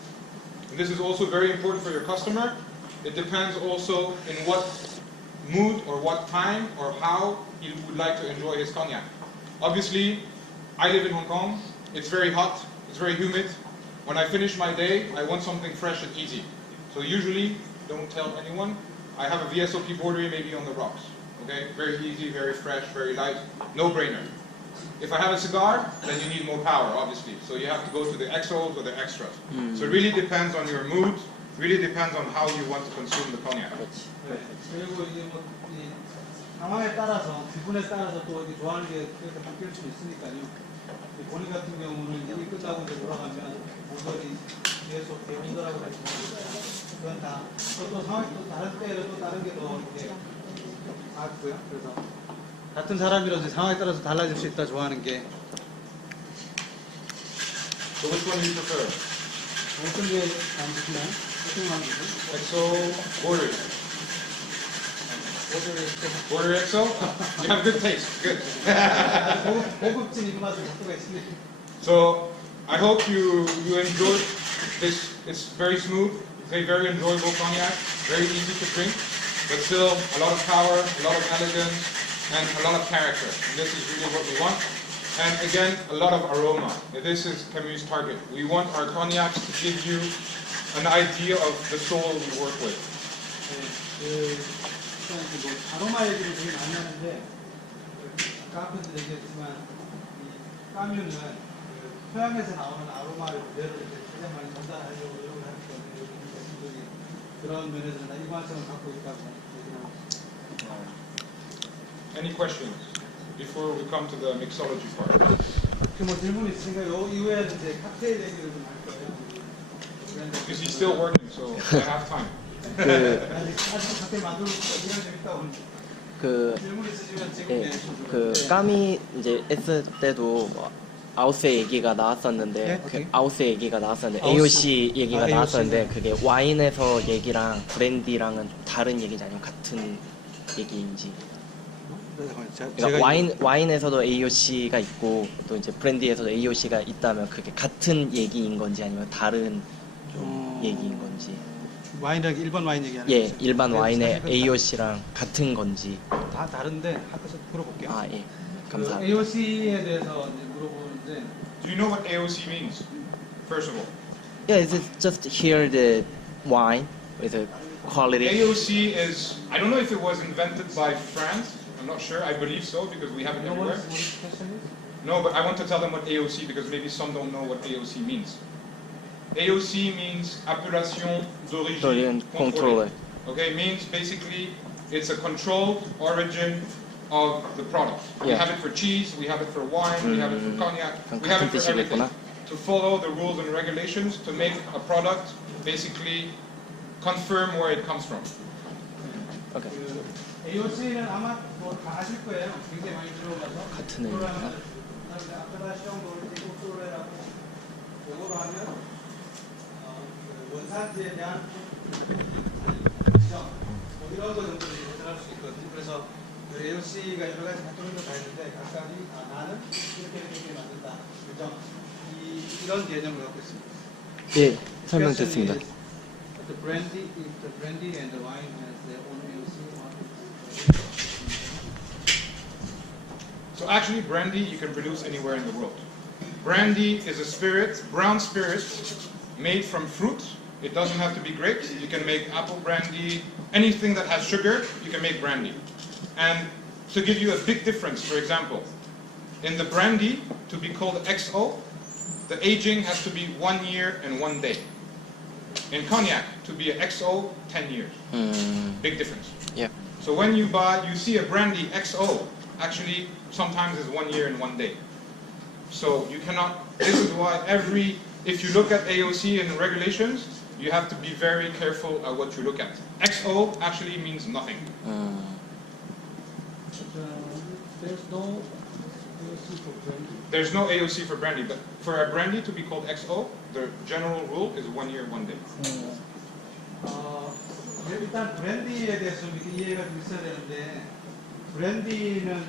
And this is also very important for your customer. It depends also in what mood or what time or how he would like to enjoy his cognac. Obviously, I live in Hong Kong. It's very hot. It's very humid. When I finish my day, I want something fresh and easy. So usually, don't tell anyone, I have a VSOP Borderie maybe on the rocks. Okay, very easy, very fresh, very light, no-brainer. If I have a cigar, then you need more power, obviously. So you have to go to the XOs or the extras. So it really depends on your mood, really depends on how you want to consume the cognac. 네. 그리고 이제 뭐 이 상황에 따라서 기분에 따라서 또 이제 좋아하는 게 그렇게 바뀔 수 있으니까요. 본인 같은 경우는 여기 끝나고 이제 돌아가면 보더리 계속 배운다라고 했지만 그건 다 또 상황이 또 다른 때는 또 다른 게 더 이렇게 맞고요. 그래서 같은 사람이라도 상황에 따라서 달라질 수 있다 좋아하는 게 So which one do you prefer? 어떤 게 많으시나요? 어떤 거 많으세요? XO Borderie. Borderie XO? You have good taste. Good. 고급진 입맛을 갖고 계시네요. So I hope you enjoyed this. It's very smooth, very enjoyable cognac, very easy to drink, but still a lot of power, a lot of elegance, and a lot of character. And this is really what we want. And again, a lot of aroma. This is Camus' target. We want our cognacs to give you an idea of the soul we work with. 일단 뭐 아로마 얘기를 되게 많이 하는데 아까 앞에서 얘기했지만 이 까뮤는 서양에서 나오는 아로마를 그대로 이제 최대한 많이 전달하려고 노력을 하기 때문에 여기 제품들이 그런 면에서는 일관성을 갖고 있다고 얘기합니다. Any questions before we come to the mixology part? 뭐 질문 있으니까 요 이후에는 이제 칵테일 얘기를 좀 할 거예요. Because he's still working, so I have time. 아직 칵테일 만들고 그냥 재밌다고 합니다. 질문 있으시면 지금 그 까미 이제 S 때도 아우스의 얘기가 나왔었는데 아우스의 얘기가 나왔었는데 AOC 얘기가 나왔었는데 그게 와인에서 얘기랑 브랜디랑은 좀 다른 얘기인지 아니면 같은 얘기인지. 그러니까 와인에서도 AOC가 있고 또 이제 브랜디에서도 AOC가 있다면 그게 같은 얘기인 건지 아니면 다른 좀 얘기인 건지. 와인이랑 일반 와인 얘기하는 예, 거죠? 일반 와인의 AOC랑 같은 건지. 다 다른데 학교에서 물어볼게요. 아, 예. 감사합니다. AOC에 대해서 이제 물어보는데 Do you know what AOC means? First of all, Yeah, is it just here the wine with the quality? AOC is, I don't know if it was invented by France. I'm not sure. I believe so because we have it everywhere. No, but I want to tell them what AOC because maybe some don't know what AOC means. AOC means appellation d'origine contrôlée. Okay, means basically it's a controlled origin of the product. We have it for cheese, we have it for wine, we have it for cognac, we have it for everything. To follow the rules and regulations to make a product basically confirm where it comes from. Okay. AOC는 아마 뭐 다 아실 거예요. 굉장히 많이 들어가서 같은 의미인가? appellation d'origine contrôlé라고 영어로 하면 원산지에 대한 지정 이런 거 정도 해석할 수 있거든요. 그래서 AOC가 여러 가지 각종으로 다 있는데 각각이 나는 이렇게 만든다. 그죠? 이런 개념을 갖고 있습니다. 예, 설명됐습니다. The brandy and the wine has their own AOC. So actually brandy you can produce anywhere in the world. Brandy is a spirit, brown spirit, made from fruit. It doesn't have to be grapes. You can make apple brandy, anything that has sugar, you can make brandy. And to give you a big difference, for example, in the brandy, to be called XO, the aging has to be 1 year and 1 day. In cognac, to be an XO, 10 years. Big difference. Yeah. So when you see a brandy XO, actually sometimes is 1 year and 1 day. So you cannot, this is why if you look at AOC and regulations, you have to be very careful at what you look at. XO actually means nothing. There's no AOC for brandy, but for a brandy to be called XO, the general rule is 1 year, 1 day. 일단 브랜디에 대해서 좀 이해가 좀 있어야 되는데 브랜디는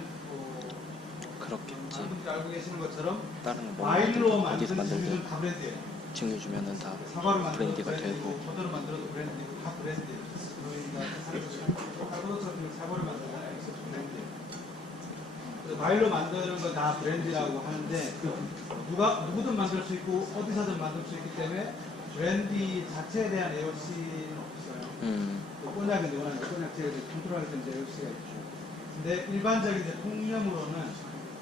그렇겠지. 분들 알고 계시는 것처럼 다른 와인으로 뭐 어디서 만든 만들든 다 브랜디예요. 증류 주면은 다 사과로 만들어도 브랜디가 브랜디고 되고. 포도로 만들어도 브랜디고 다 브랜디예요. 그러니까 포도처럼 사과를 만들거나 브랜디예요. 그래서 과일로 만드는 건 다 브랜디라고 하는데 누구든 만들 수 있고 어디서든 만들 수 있기 때문에 브랜디 자체에 대한 AOC는 없어요. 꼬냑은 원하는 꼬냑 제를 컨트롤하기 때문에 AOC가 있죠. 근데 일반적인 통념으로는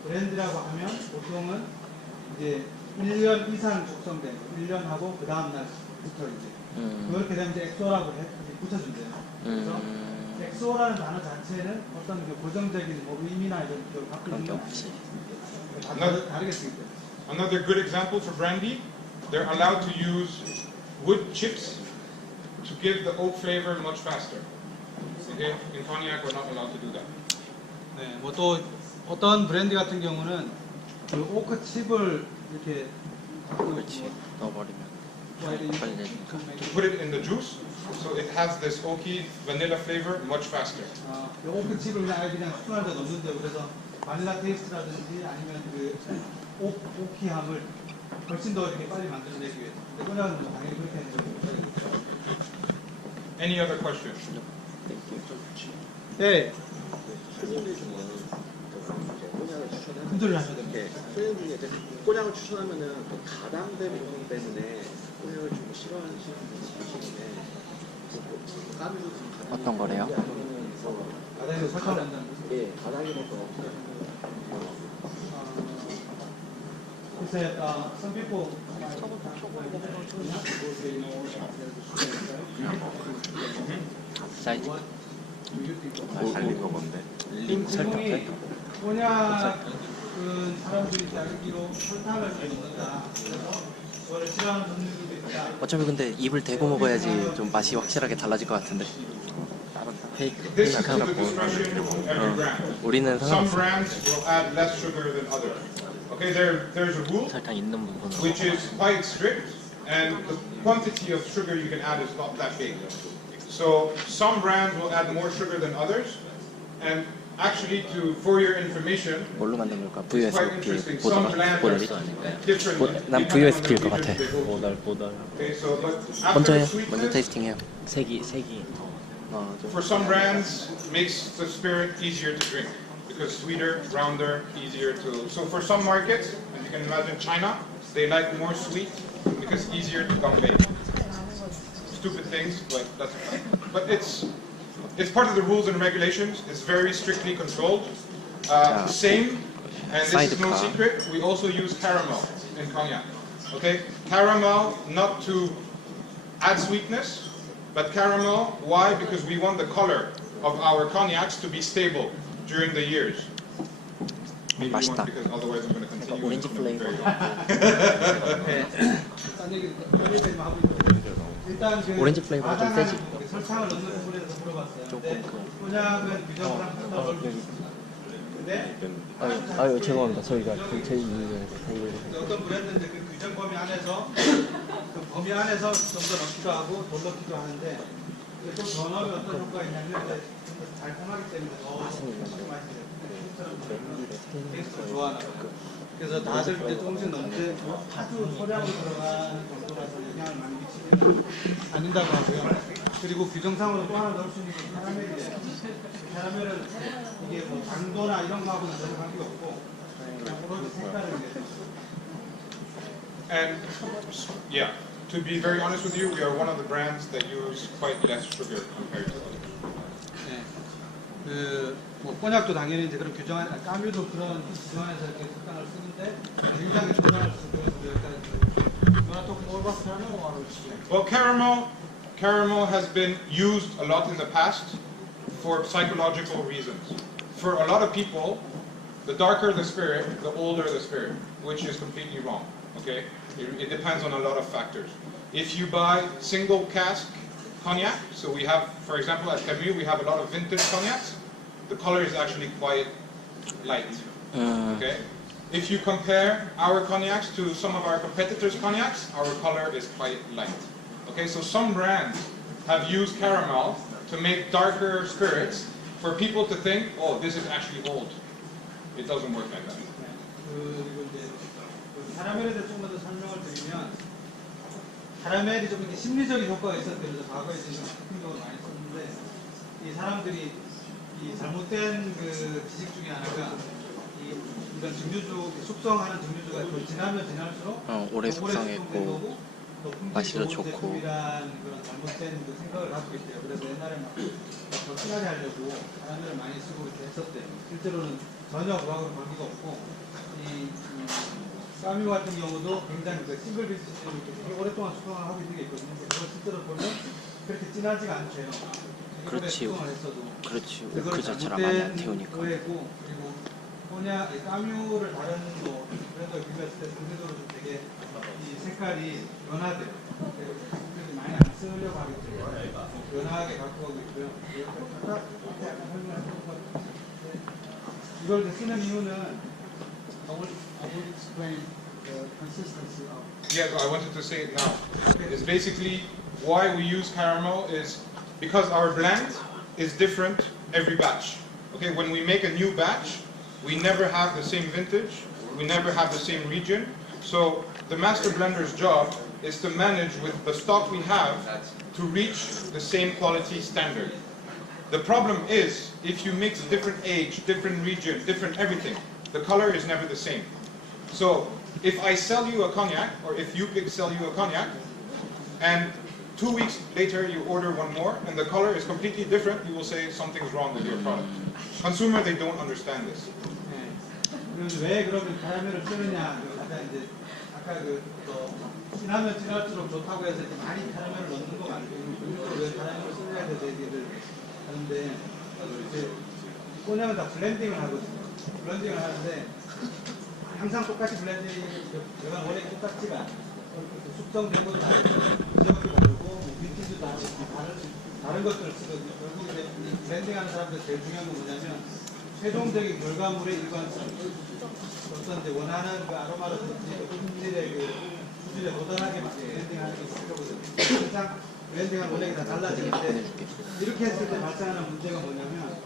브랜드라고 하면 보통은 이제 1년 이상 숙성된 1년하고 그 다음 날부터 이제 그렇게 되면 이제 엑소라고 붙여준대요. 그래서 엑소라는 단어 자체는 어떤 고정적인 뭐 의미나 이런 걸 갖고 있는 건 없이. 다르게 쓰기 때문에. Another good example for brandy, they're allowed to use wood chips to give the oak flavor much faster. Okay? In cognac, we're not allowed to do that. 네, 뭐 또 어떤 브랜디 같은 경우는 그 오크 칩을 이렇게 그렇지. 넣어버리면 빨리니까. To put it in the juice, so it has this oaky vanilla flavor much faster. 그 오크 칩을 그냥 숙성할 때 넣는데 그래서 바닐라 테이스트라든지 아니면 그 오키함을 훨씬 더 이렇게 빨리 만들어내기 위해서. 근데 꼬냑은 뭐 당연히 그렇게 하는 거죠. Any other questions? 네. 사진을 주면 꼬냑 꼬냑을 추천하면 큰 소리를 하셔야 됩니다. 손님 중에 이제 꼬냑을 추천하면은 그 가당된 부분 때문에 꼬냑을 좀 싫어하시는 분이 계시는데 까뮤도 좀 어떤 거래요? 바닥에서 설탕을 한다는 거죠. 예, 가당이라서 some people 사이즈 살린 거 뭔데? 설탕. 꼬냑은 사람들이 알기로 설탕을 잘 먹는다. 그래서 그거를 싫어하는 분들도 있다. 어차피 근데 입을 대고 먹어야지 좀 맛이 확실하게 달라질 것 같은데. This is to the discretion of every brand. 우리는 Some 상관없어. brands will add less sugar than others. Okay, there's a rule 설탕 있는 부분은. which is quite strict, and the quantity of sugar you can add is not that big. So some brands will add more sugar than others, and actually, for your information, 뭘로 만든 걸까? it's quite interesting. Some brands 보더리? are different. 난 VOSP일 것 같아. Okay, so but 먼저 after 해요. the 먼저 sweetness, 테이스팅해요. 색이. for some brands, makes the spirit easier to drink because sweeter, rounder, easier to. So for some markets, as you can imagine, China, they like more sweet because easier to convey. Stupid things, but that's okay. But it's part of the rules and regulations. It's very strictly controlled. Same, and this is no Sidecar. secret. We also use caramel in cognac. Okay, caramel not to add sweetness. But caramel, why? Because we want the color of our cognacs to be stable during the years. Maybe we 맛있다. want, because otherwise I'm going to continue. 오렌지 플레이버. 일단 그 오렌지 플레이버가 좀 세지. 설탕을 넣는 부분에 대해서 물어봤어요. 조금 근데 꼬냑은 규정상 설탕을 근데 아유 죄송합니다. 저희가 제 어떤 브랜드는 그 규정 범위 안에서 그 범위 안에서 좀 더 넣기도 하고 덜 넣기도 하는데 좀 더 넣으면 어떤 효과가 있냐면 좀더 달콤하기 때문에 더 맛있어요. 테이스트를 좋아하나 봐요. 그래서 다들 이제 조금씩 넣는데 아주 소량으로 들어가는 정도라서 영향을 많이 미치지는 않는다고 하고요. 그리고 규정상으로 또 하나 넣을 수 있는 게 카라멜이에요. 카라멜은 이게 뭐 당도나 이런 거하고는 전혀 관계가 없고 그냥 오로지 색깔을 이제 And yeah, to be very honest with you, we are one of the brands that use quite less sugar compared to others. 네. 뭐 꼬냑도 당연히 이제 그런 규정안, 까뮤도 그런 규정안에서 이렇게 설탕을 쓰는데 굉장히 조정할 수 있어서 여기까지. Well, caramel has been used a lot in the past for psychological reasons. For a lot of people, the darker the spirit, the older the spirit, which is completely wrong. Okay, it depends on a lot of factors. If you buy single cask cognac, so we have, for example, at Camus, we have a lot of vintage cognacs. The color is actually quite light. Okay, if you compare our cognacs to some of our competitors' cognacs, our color is quite light. Okay, so some brands have used caramel to make darker spirits for people to think, oh, this is actually old. It doesn't work like that. 그리고 이제 카라멜에 대해서 조금 더 설명을 드리면 카라멜이 좀 이렇게 심리적인 효과가 있었대요. 그래서 과거에 지금 힘도 많이 썼는데 이 사람들이 이 잘못된 그 지식 중에 하나가 이런 증류주 숙성하는 증류주가 더 지나면 지날수록 오래 숙성했고 맛이 좋고 제품이란 그런 잘못된 그 생각을 갖고 있대요. 그래서 옛날에 막더 진하게 하려고 카라멜을 많이 쓰고 이렇게 했었대요. 실제로는 전혀 그하고는 관계가 없고 이 까뮤 같은 경우도 굉장히 그 싱글 비트 시스템을 이렇게 오랫동안 숙성을 하고 있는 게 있거든요. 그걸 실제로 보면 그렇게 진하지가 않대요. 그렇지. 숙성을 했어도. 그렇지. 그 자체라 많이 안 태우니까. 그리고 꼬냑 까뮤를 다른 뭐 브랜드와 비교했을 때 상대적으로 좀 되게 이 색깔이 연하대요. 그래서 많이 안 쓰려고 하기 때문에 연하게 갖고 가고 있고요. 약간 설명을 해볼 것 같아요. 이걸 쓰는 이유는 I will explain the consistency of. Yeah, so I wanted to say it now. It's basically why we use caramel is because our blend is different every batch. Okay, when we make a new batch, we never have the same vintage, we never have the same region. So the master blender's job is to manage with the stock we have to reach the same quality standard. The problem is if you mix different age, different region, different everything, the color is never the same. So if I sell you a cognac, or if Yupik sell you a cognac, and 2 weeks later you order one more, and the color is completely different, you will say something's wrong with your product. Consumer, they don't understand this. 왜 그러면 카라멜을 쓰느냐? 아까 이제 아까 진하면 진할수록 좋다고 해서 이제 많이 카라멜을 넣는 거 말고 왜 카라멜을 쓰느냐에 대해서 얘기를 하는데 이제 꼬냑은 다 블렌딩을 하거든요. 블렌딩을 하는데 항상 똑같이 블렌딩이 제가 원래 똑같지가 않아요. 숙성된 것도 다르고 지역도 다르고 빈티지도 다르고 다른 것들을 쓰거든요. 결국 이제 블렌딩하는 사람들 제일 중요한 건 뭐냐면 최종적인 결과물의 일관성, 어떤 이제 원하는 그 아로마라든지 품질의 수준에 도달하게 블렌딩하는 게 필요거든요. 항상 블렌딩한 원액이 다 달라지는데 이렇게 했을 때 발생하는 문제가 뭐냐면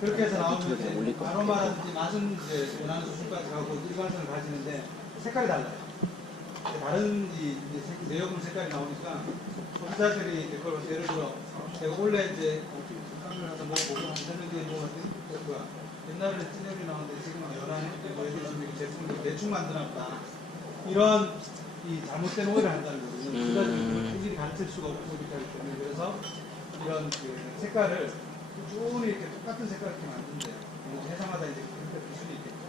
그렇게 해서 나오면 이제 아로마라든지 맛은 이제 원하는 수준까지 가고 일관성을 가지는데 색깔이 달라요. 다른 내용물 색깔이 나오니까 소비자들이 그걸 예를 들어 내가 원래 이제 카메라에서 뭐 보고 한 설명드린 뭐 같은 옛날에는 진액이 나오는데 지금은 연한 이렇게 제품을 대충 만들었다. 이런 이 잘못된 오해를 한다는 거거든요. 소비자들이 일일이 가르칠 수가 없고 이렇게 하기 때문에 그래서 이런 그 색깔을 꾸준히 이렇게 똑같은 색깔을 이렇게 만든대요. 해상마다 이제 그렇게 기술이 있겠죠.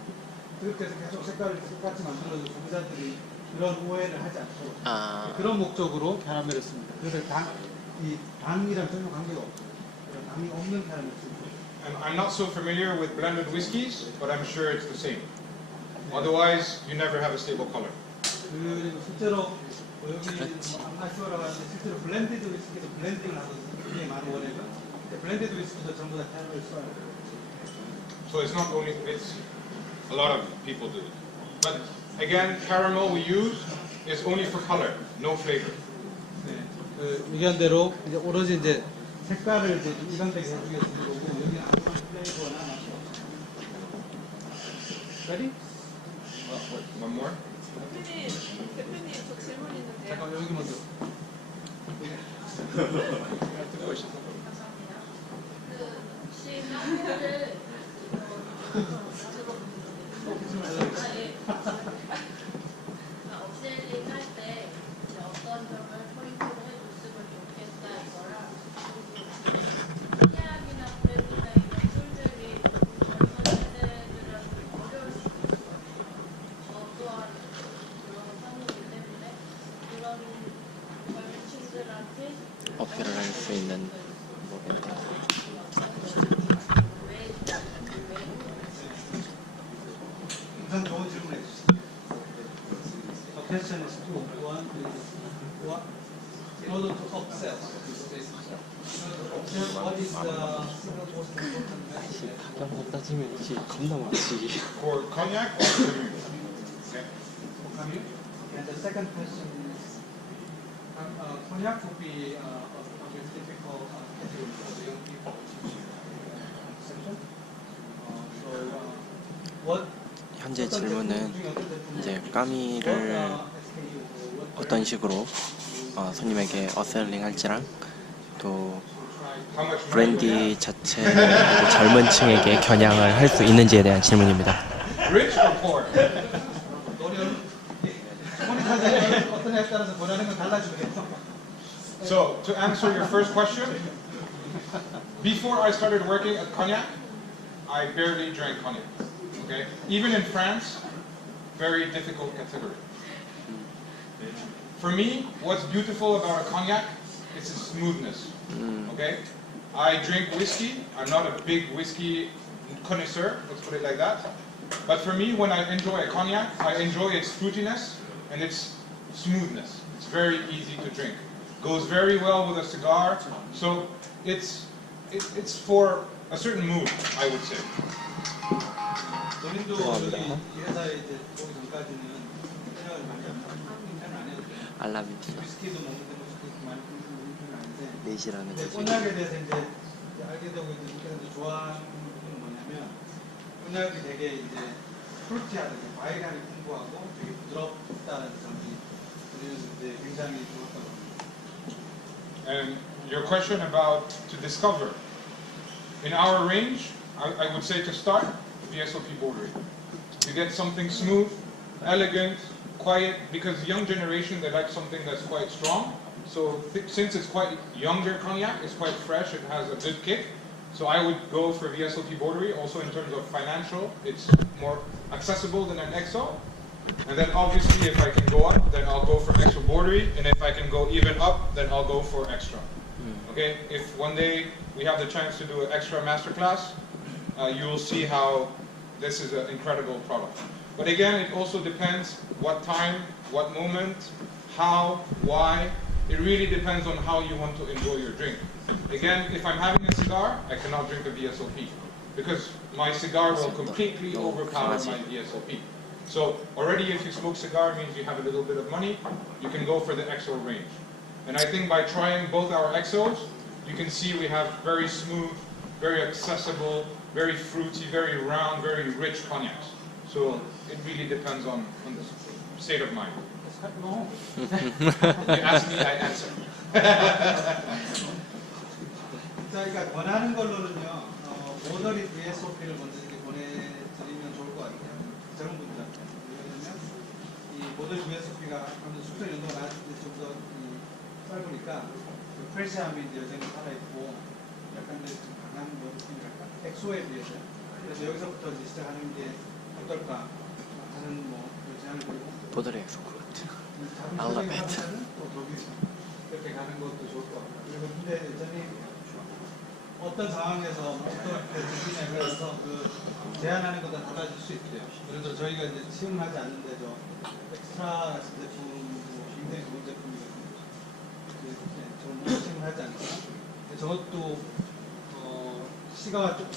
그렇게 해서 계속 색깔을 똑같이 만들어서 소비자들이 이런 오해를 하지 않도록 그런 목적으로 캐러멜을 씁니다. 그래서 당이랑 전혀 관계가 없어요. 당이 없는 캐러멜을 씁니다. I'm not so familiar with blended whiskeys, but I'm sure it's the same. Otherwise, you never have a stable color. 그리고 실제로 여기 암나슈어라고 하는데 실제로 블렌디드 위스키도 블렌딩을 하거든요. 굉장히 많은 원액을. 블렌디드 위스키도 전부 다 캐러멜을 써요. So it's not only, it's a lot of people do it. But again, caramel we use is only for color, no flavor. 네, 그 의견대로 이제 오로지 이제 색깔을 이제 일관되게 해주기 위해서 거고 여기는 아무런 플레이버나 맛이 없어요. Ready? One more? 대표님 저 질문 있는데요. 잠깐 여기 먼저. 듣고 있어. 혹시 향기를 업셀링 할 때 어떤 점을 포인트로 해줬으면 좋겠다 이거랑 향약이나 브랜드나 이런 툴들이 젊은 세대들한테 어려울 수 있어요. 저 또한 그런 상이기 때문에 그런 젊은 친구들한테 어필을 할 수 있는 우선 좋은 질문 해주시죠. The question is two. One is what? In order to upsell. What is the single most important message? 가격으로 따지면 이게 겁나 많지. For cognac or for you? Okay. And the second question is, cognac would be a difficult category for the young people section. What? 현재 질문은 이제 까미를 어떤 식으로 손님에게 어셀링 할지랑 또 How much money? 브랜디 자체 젊은 층에게 겨냥을 할 수 있는지에 대한 질문입니다. Rich or poor? 어떤 에 따라서 원하는 건 달라지겠죠. So, to answer your first question, before I started working at cognac, I barely drank cognac. Okay? Even in France, very difficult category. For me, what's beautiful about a cognac is its smoothness. Okay? I drink whiskey. I'm not a big whiskey connoisseur, let's put it like that. But for me, when I enjoy a cognac, I enjoy its fruitiness and its smoothness. It's very easy to drink. Goes very well with a cigar. So it's for a certain mood, I would say. 본인도 여기 이 회사에 이제 오기 전까지는 생각을 많이 안 해도 돼요. 알랍니다. 위스키도 먹는데 그렇게 많이 먹는 편은 아닌데 4시라는 근데 거지. 꼬냑에 대해서 이제 알게 되고 이제 이렇게 좋아하는 건 뭐냐면 꼬냑이 되게 이제 프루티하다, 과일향이 풍부하고 되게 부드럽다는 점이 우리는 이제 굉장히 좋았다고 합니다. And your question about to discover. In our range, I would say to start, VSOP Borderie. You get something smooth, elegant, quiet, because the young generation, they like something that's quite strong. So since it's quite younger cognac, it's quite fresh, it has a good kick. So I would go for VSOP Borderie. Also in terms of financial, it's more accessible than an XO. And then obviously if I can go up, then I'll go for XO Borderie. And if I can go even up, then I'll go for extra. Okay, if one day we have the chance to do an extra masterclass, you will see how this is an incredible product. But again, it also depends what time, what moment, how, why. It really depends on how you want to enjoy your drink. Again, if I'm having a cigar, I cannot drink a VSOP because my cigar will completely overpower my VSOP. So already if you smoke cigar, it means you have a little bit of money, you can go for the XO range. And I think by trying both our XOs, you can see we have very smooth, very accessible, very fruity, very round, very rich cognacs. So it really depends on the state of mind. You ask me, I answer. 자, 그러니까 권하는 걸로는요, 보더리 VSOP를 먼저 이렇게 보내드리면 좋을 것 같아요. 젊은 분들한테. 왜냐면 이 보더리 VSOP가 아무래도 숙성 연도가 낮을 때 좀 더 짧으니까 그 프레시함이 이제 여전히 살아있고 약간 이제 좀 강한 느낌이랄까? 엑소에 비해서. 그래서 여기서부터 이제 시작하는 게 어떨까 하는 뭐 제안을 드리고. 보더리 엑소 같아. 하면은 또 거기서 이렇게 가는 것도 좋을 것 같아요. 그리고 근데 여전히 어떤 상황에서 어떻게 느끼냐에 따라서 그 제안하는 것도 달라질 수 있대요. 그래서 저희가 이제 시음하지 않는데도 엑스트라 같은 제품, 굉장히 좋은 제품이거든요. 좀 시음을 하지 않을까. 저것도 시가 좀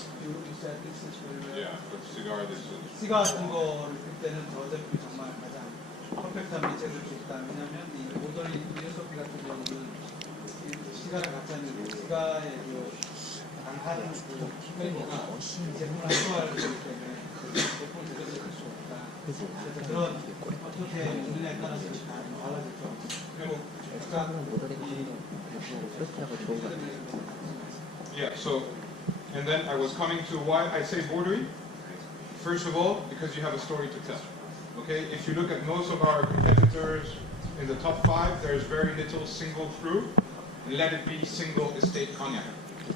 시가 같은 거를 쓸 때는 저 제품이 정말 가장 퍼펙트한 매체를 줄 수 있다. 왜냐하면 이 보더리 VSOP 같은 경우는 시가랑 같이 하는 시가의 그 강한 그 플레이가 제품을 활성화를 하기 때문에 제품을 제대로 쓸 수 없다. 그래서 그런 어떻게 먹느냐에 따라서 다 달라지죠. 그리고 아까 Yeah, so, and then I was coming to why I say Borderie. First of all, because you have a story to tell. Okay, if you look at most of our competitors in the top 5, there's very little single cru, and let it be single estate cognac.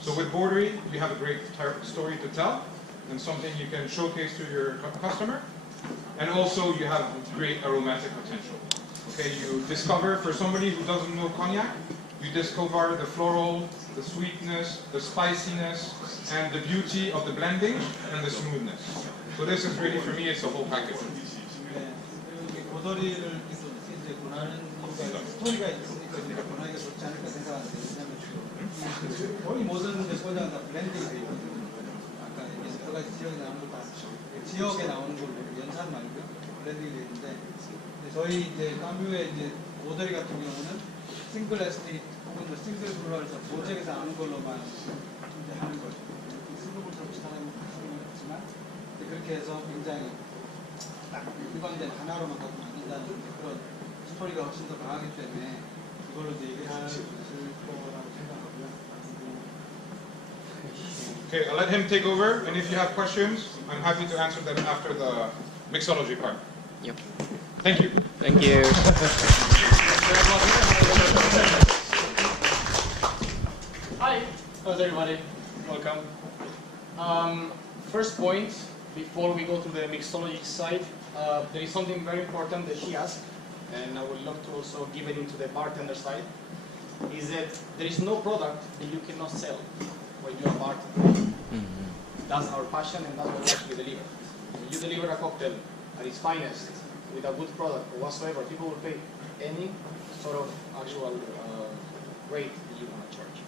So with Borderie, you have a great story to tell, and something you can showcase to your customer, and also you have great aromatic potential. Okay, you discover, for somebody who doesn't know cognac, you discover the floral, the sweetness, the spiciness, and the beauty of the blending, and the smoothness. So this is really, for me, it's a whole package. 보더리를 이제 권하는 이유가 스토리가 있으니까 권하기가 좋지 않을까 생각하는데 왜냐하면 거의 모든 꼬냑은 다 블렌딩이 되어 있거든요. 아까 얘기해서 여러 가지 지역에 나오는 걸 봤죠. 지역에 나오는 걸로 연산 말고요. 블렌딩이 되어 있는데 저희 이제 까뮤의 이제 보더리 같은 경우는 싱글 에스테이트 혹은 싱글 블루를 해서 보잭에서 나오는 걸로만 이제 하는 거죠. 싱글블루처럼 비슷한 건 없지만 그렇게 해서 굉장히 딱 일방된 하나로만 갖고 만든다는 그런 스토리가 훨씬 더 강하기 때문에 그걸로 이제 얘기하는 거라고 생각하고요. Okay, I'll let him take over, and if you have questions, I'm happy to answer them after the mixology part. Yep. Thank you. Thank you. Hi, how's everybody? Welcome. First point, before we go to the mixology side, there is something very important that she asked, and I would love to also give it into the bartender side, is that there is no product that you cannot sell when you are a bartender. That's our passion, and that's what we actually deliver. When you deliver a cocktail at its finest, with a good product or whatsoever, people will pay any sort of actual rate that you want to charge.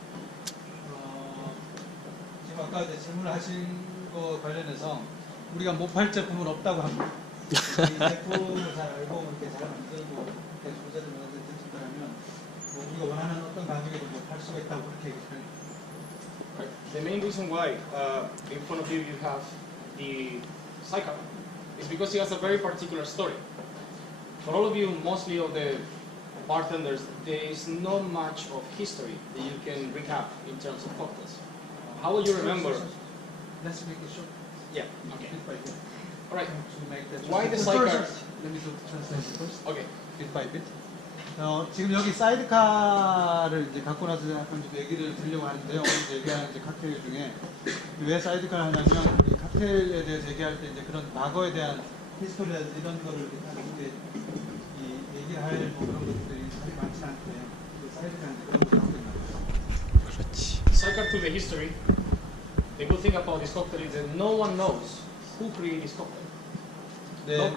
지금 아까 이제 질문하신 거 관련해서 우리가 못 팔 제품은 없다고 합니다. 이 제품을 잘 알고 이렇게 잘 만들고 소재를 만드는 제품이라면 뭐 우리가 원하는 어떤 가격에도 뭐 팔 수가 있다고 그렇게 얘기합니다. The main reason why in front of you you have the cycle is because it has a very particular story. For all of you, mostly of the bartenders, there is not much of history that you can recap in terms of cocktails. How will you remember? Let's make it short. Yeah, okay. Bit by bit. Alright. to make that. Why the translation. sidecar? First, let me do the translation first. Okay. bit by bit. 지금 여기 사이드카를 이제 갖고 나서 약간 좀 얘기를 드리려고 하는데요. 오늘 이제 얘기하는 이제 칵테일 중에 왜 사이드카를 하냐면 이 칵테일에 대해서 얘기할 때 이제 그런 과거에 대한 히스토리라든지 이런 거를 이렇게 이 얘기를 할 뭐 그런 것들이 사실 많지 않대. 사이드카는 그런 걸 하고 있나 봐요. 그렇지. Cycle through the history. The good thing about this cocktail is that no one knows who created this cocktail. 네,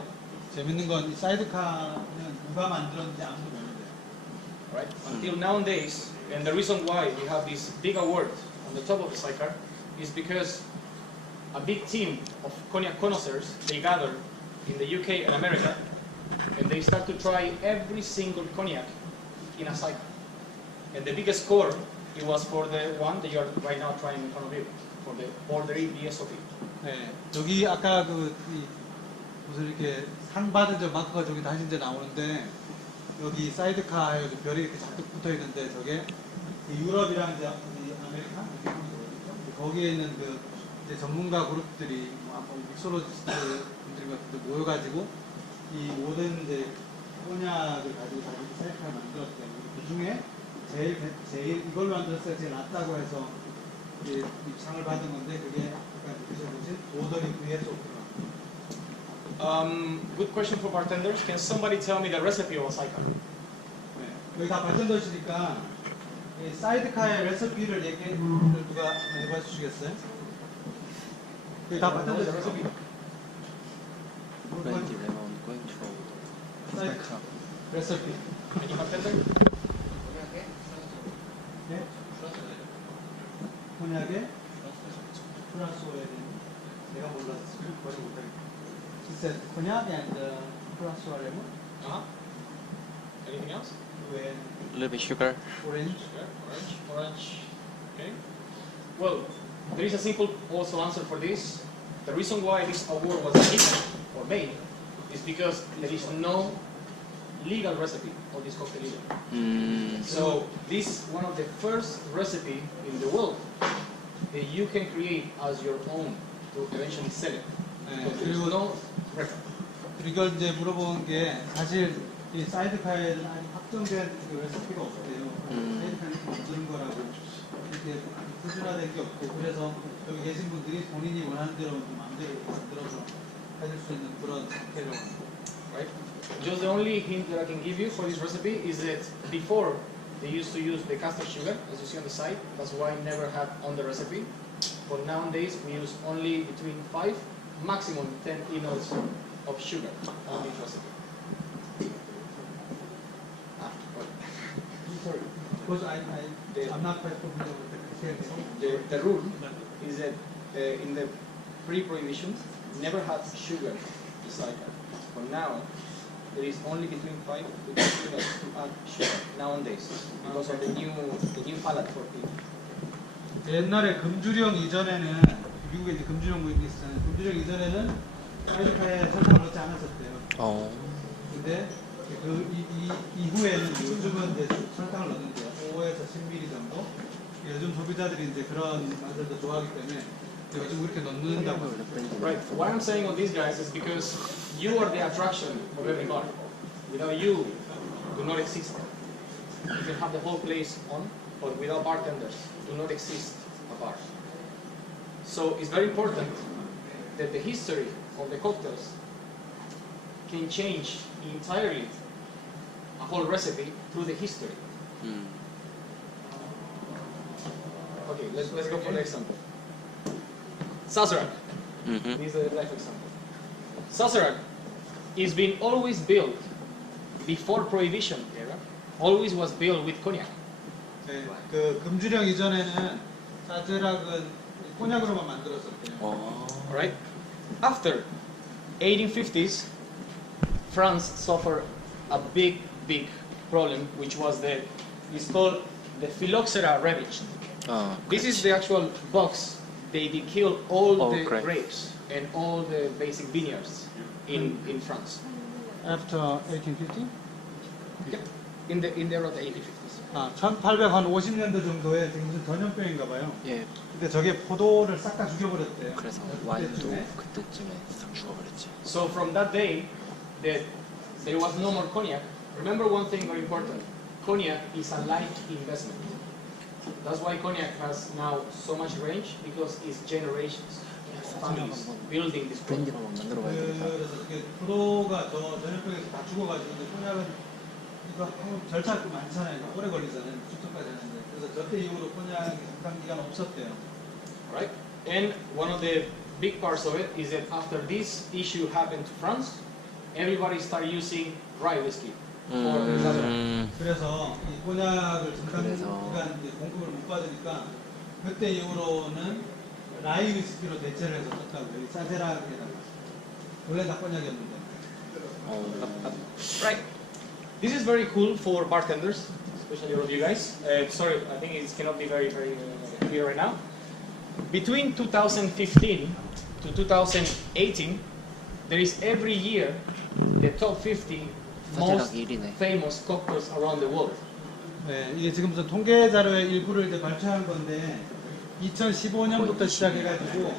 재밌는 건 이 사이드카는 누가 만들었는지 아무도 모르는데. Right? Until nowadays, and the reason why we have this big award on the top of the sidecar is because a big team of cognac connoisseurs, they gather in the UK and America, and they start to try every single cognac in a sidecar. And the biggest score, it was for the one that you are right now trying in front of you, for the 보더리vosp. 네, 여기 아까 무슨 이렇게 상 받은 저 마크가 저기 다시 이제 나오는데 여기 사이드카에 별이 이렇게 잔뜩 붙어 있는데 저게 유럽이랑 이제 아메리카 거기에 있는 그 이제 전문가 그룹들이 믹솔로지스트 분들이 같은 모여가지고 이 모든 이제 꼬냑을 가지고 자기 사이드카를 만들었대요. 그 중에 제일 이걸로 만들었어요. 제일 낫다고 해서 이제 이 상을 받은 건데 그게 아까 보신 보더리vosp-부드럽고. Good question for bartenders. Can somebody tell me the recipe of a sidecar? 네, 여기 다 발전도시니까 이 사이드카의 레시피를 누가 해봐 주시겠어요? 여기 다 발전도시 레시피. 브랜드 레몬 건조. 사이드카 레시피. Any bartender? 네? 코냑에 프랑스어에 내가 몰라서 거의 못하겠다. He said cognac and 프랑스어 레몬. Anything else? When little bit sugar. orange. Orange. Okay. Well, there is a simple also answer for this. The reason why this award was given or made is because there is no legal recipe of this cocktail either. So this is one of the first recipe in the world that you can create as your own to eventually sell it. 네, Because there is 그리고 no record. 이걸 이제 물어본 게 사실 이 사이드카에는 아직 확정된 그 레시피가 없대요. 사이드카는 만드는 거라고 이렇게 표준화된 게 없고 그래서 여기 계신 분들이 본인이 원하는 대로 마음대로 만들어서 하실 수 있는 그런 상태라고 합니다. Right? Just the only hint that I can give you for this recipe is that before they used to use the castor sugar, as you see on the side. That's why I never had on the recipe. But nowadays we use only between 5, maximum 10 e-notes of sugar on this recipe. Sorry, because I'm not quite familiar with the details. The rule is that in the pre-prohibition never had sugar inside it. But now there is only between 5 to 10 e-notes to add sugar nowadays because of the new palate for people. 옛날에 금주령 이전에는 미국에 이제 금주령 모임이 있었잖아요. 금주령 이전에는 사이드카에 설탕을 넣지 않았었대요. 근데 이후에는 요즘은 이제 설탕을 넣는데요. 5에서 10ml 정도. 요즘 소비자들이 이제 그런 맛을 더 좋아하기 때문에 요즘 그렇게 넣는다고 해요. Right. What I'm saying on these guys is because you are the attraction of every bar. Without you, do not exist. You can have the whole place on, but without bartenders, do not exist a bar. So it's very important that the history of the cocktails can change entirely a whole recipe through the history. Okay, let's go for the example. Sazerac. This is a life example. Sazerac is being always built before Prohibition era. Always was built with cognac. 네, 그 금주령 이전에는 사제락은 꼬냑으로만 만들었었대요. Right? After 1850s, France suffered a big problem, which was it's called the phylloxera ravage. This is the actual box. They killed all the grapes and all the basic vineyards in France. After 1850? Yep. in the early 1850s. 아, 1850년도 정도에 지금 무슨 전염병인가 봐요. 예. 근데 저게 포도를 싹 다 죽여버렸대요. 그래서 그때쯤에. 와인도 그때쯤에 싹 죽어버렸지. So from that day, that there was no more cognac. Remember one thing very important: cognac is a life investment. That's why cognac has now so much range, because it's generations, families building this product. 브랜디로 만들어 봐야 되겠다. 그래서 그게 포도가 저 전염병에서 다 죽어가지고 근데 콘약은 이거 절차가 많잖아요. 오래 걸리잖아요. 수정까지 하는데. 그래서 저때 이후로 콘약이 상당 기간 없었대요. Right? And one of the big parts of it is that after this issue happened to France, everybody started using rye whiskey. 그래서 이 콘약을 상당 그래서. 기간 이제 공급을 못 받으니까 그때 이후로는 라이 위스키로 대체를 해서 썼다고요. 이 사제락에다가. 원래 다 콘약이었는데. Right. This is very cool for bartenders, especially all of you guys. Sorry, I think it cannot be very clear right now. Between 2015 to 2018, there is every year the top 50 most 사제락 1위네. famous cocktails around the world. 네, 이게 지금 무슨 통계 자료의 일부를 이제 발표한 건데 2015년부터 시작해가지고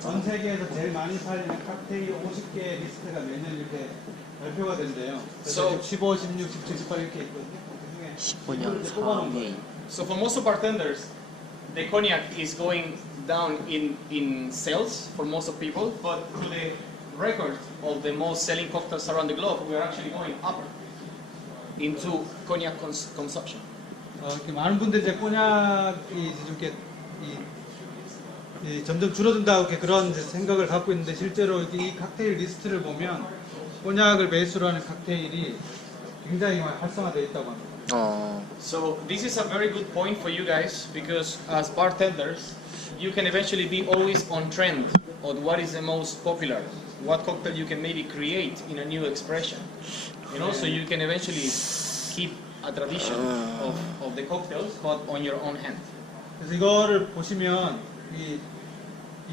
전 세계에서 제일 많이 팔리는 칵테일 50개 리스트가 매년 이렇게 발표가 된대요. 그래서 So- 15, 16, 17, 18 이렇게 있거든요. 그중에 15년 이제 뽑아놓은 4위. 거예요. So for most of bartenders, the cognac is going down in sales for most of people, but to the record of the most selling cocktails around the globe, we are actually going up into cognac consumption. 이렇게 많은 분들이 이제 꼬냑이 이제 좀 이렇게 이 점점 줄어든다고 이렇게 그런 이제 생각을 갖고 있는데 실제로 이 칵테일 리스트를 보면 꼬냑을 베이스로 하는 칵테일이 굉장히 활성화되어 있다고 합니다. So this is a very good point for you guys, because as bartenders, you can eventually be always on trend on what is the most popular, what cocktail you can maybe create in a new expression, and also you can eventually keep a tradition of the cocktails, but on your own hand. 그래서 이거를 보시면 이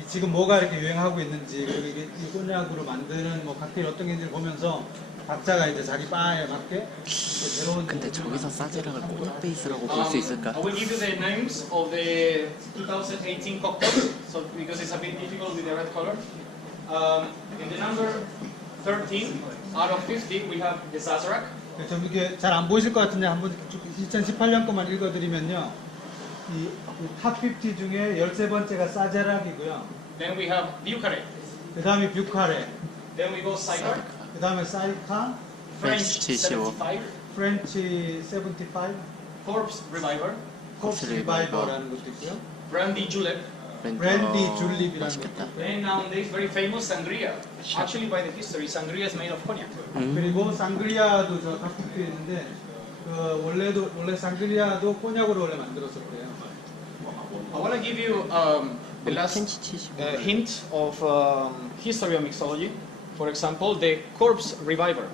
지금 뭐가 이렇게 유행하고 있는지 그리고 이게 이 꼬냑으로 만드는 뭐 칵테일 어떤 게 있는지 보면서 각자가 이제 자기 바에 맞게 새로운 근데 저기서 사제락을 꼬냑 베이스라고 볼 수 있을까? I will give you the names of the 2018 cocktails, so because it's a bit difficult with the red color. In the number 13 out of 50, we have the Sazerac. 좀 이게 잘 안 보이실 것 같은데 한번 2018년 것만 읽어드리면요. 이 탑 50 중에 13번째가 사제락이고요. Then we have Bucare. 그 다음에 뷰카레, Then we go Saikar. 그 다음에 사이카, French 75. 75. 프렌치 75, Corpse Reviver. 콥스 리바이버라는 것도 있고요. Brandy Julep. 브랜디 줄립이라는 맛있겠다. 것도 And nowadays, very famous Sangria. Actually, by the history, Sangria is made of cognac. 그리고 상그리아도 저 탑50에 있는데 원래 상그리아도 꼬냑으로 원래 만들었었대요. I want to give you the last 펜치 75. hint of history of mixology. For example, the Corpse Reviver.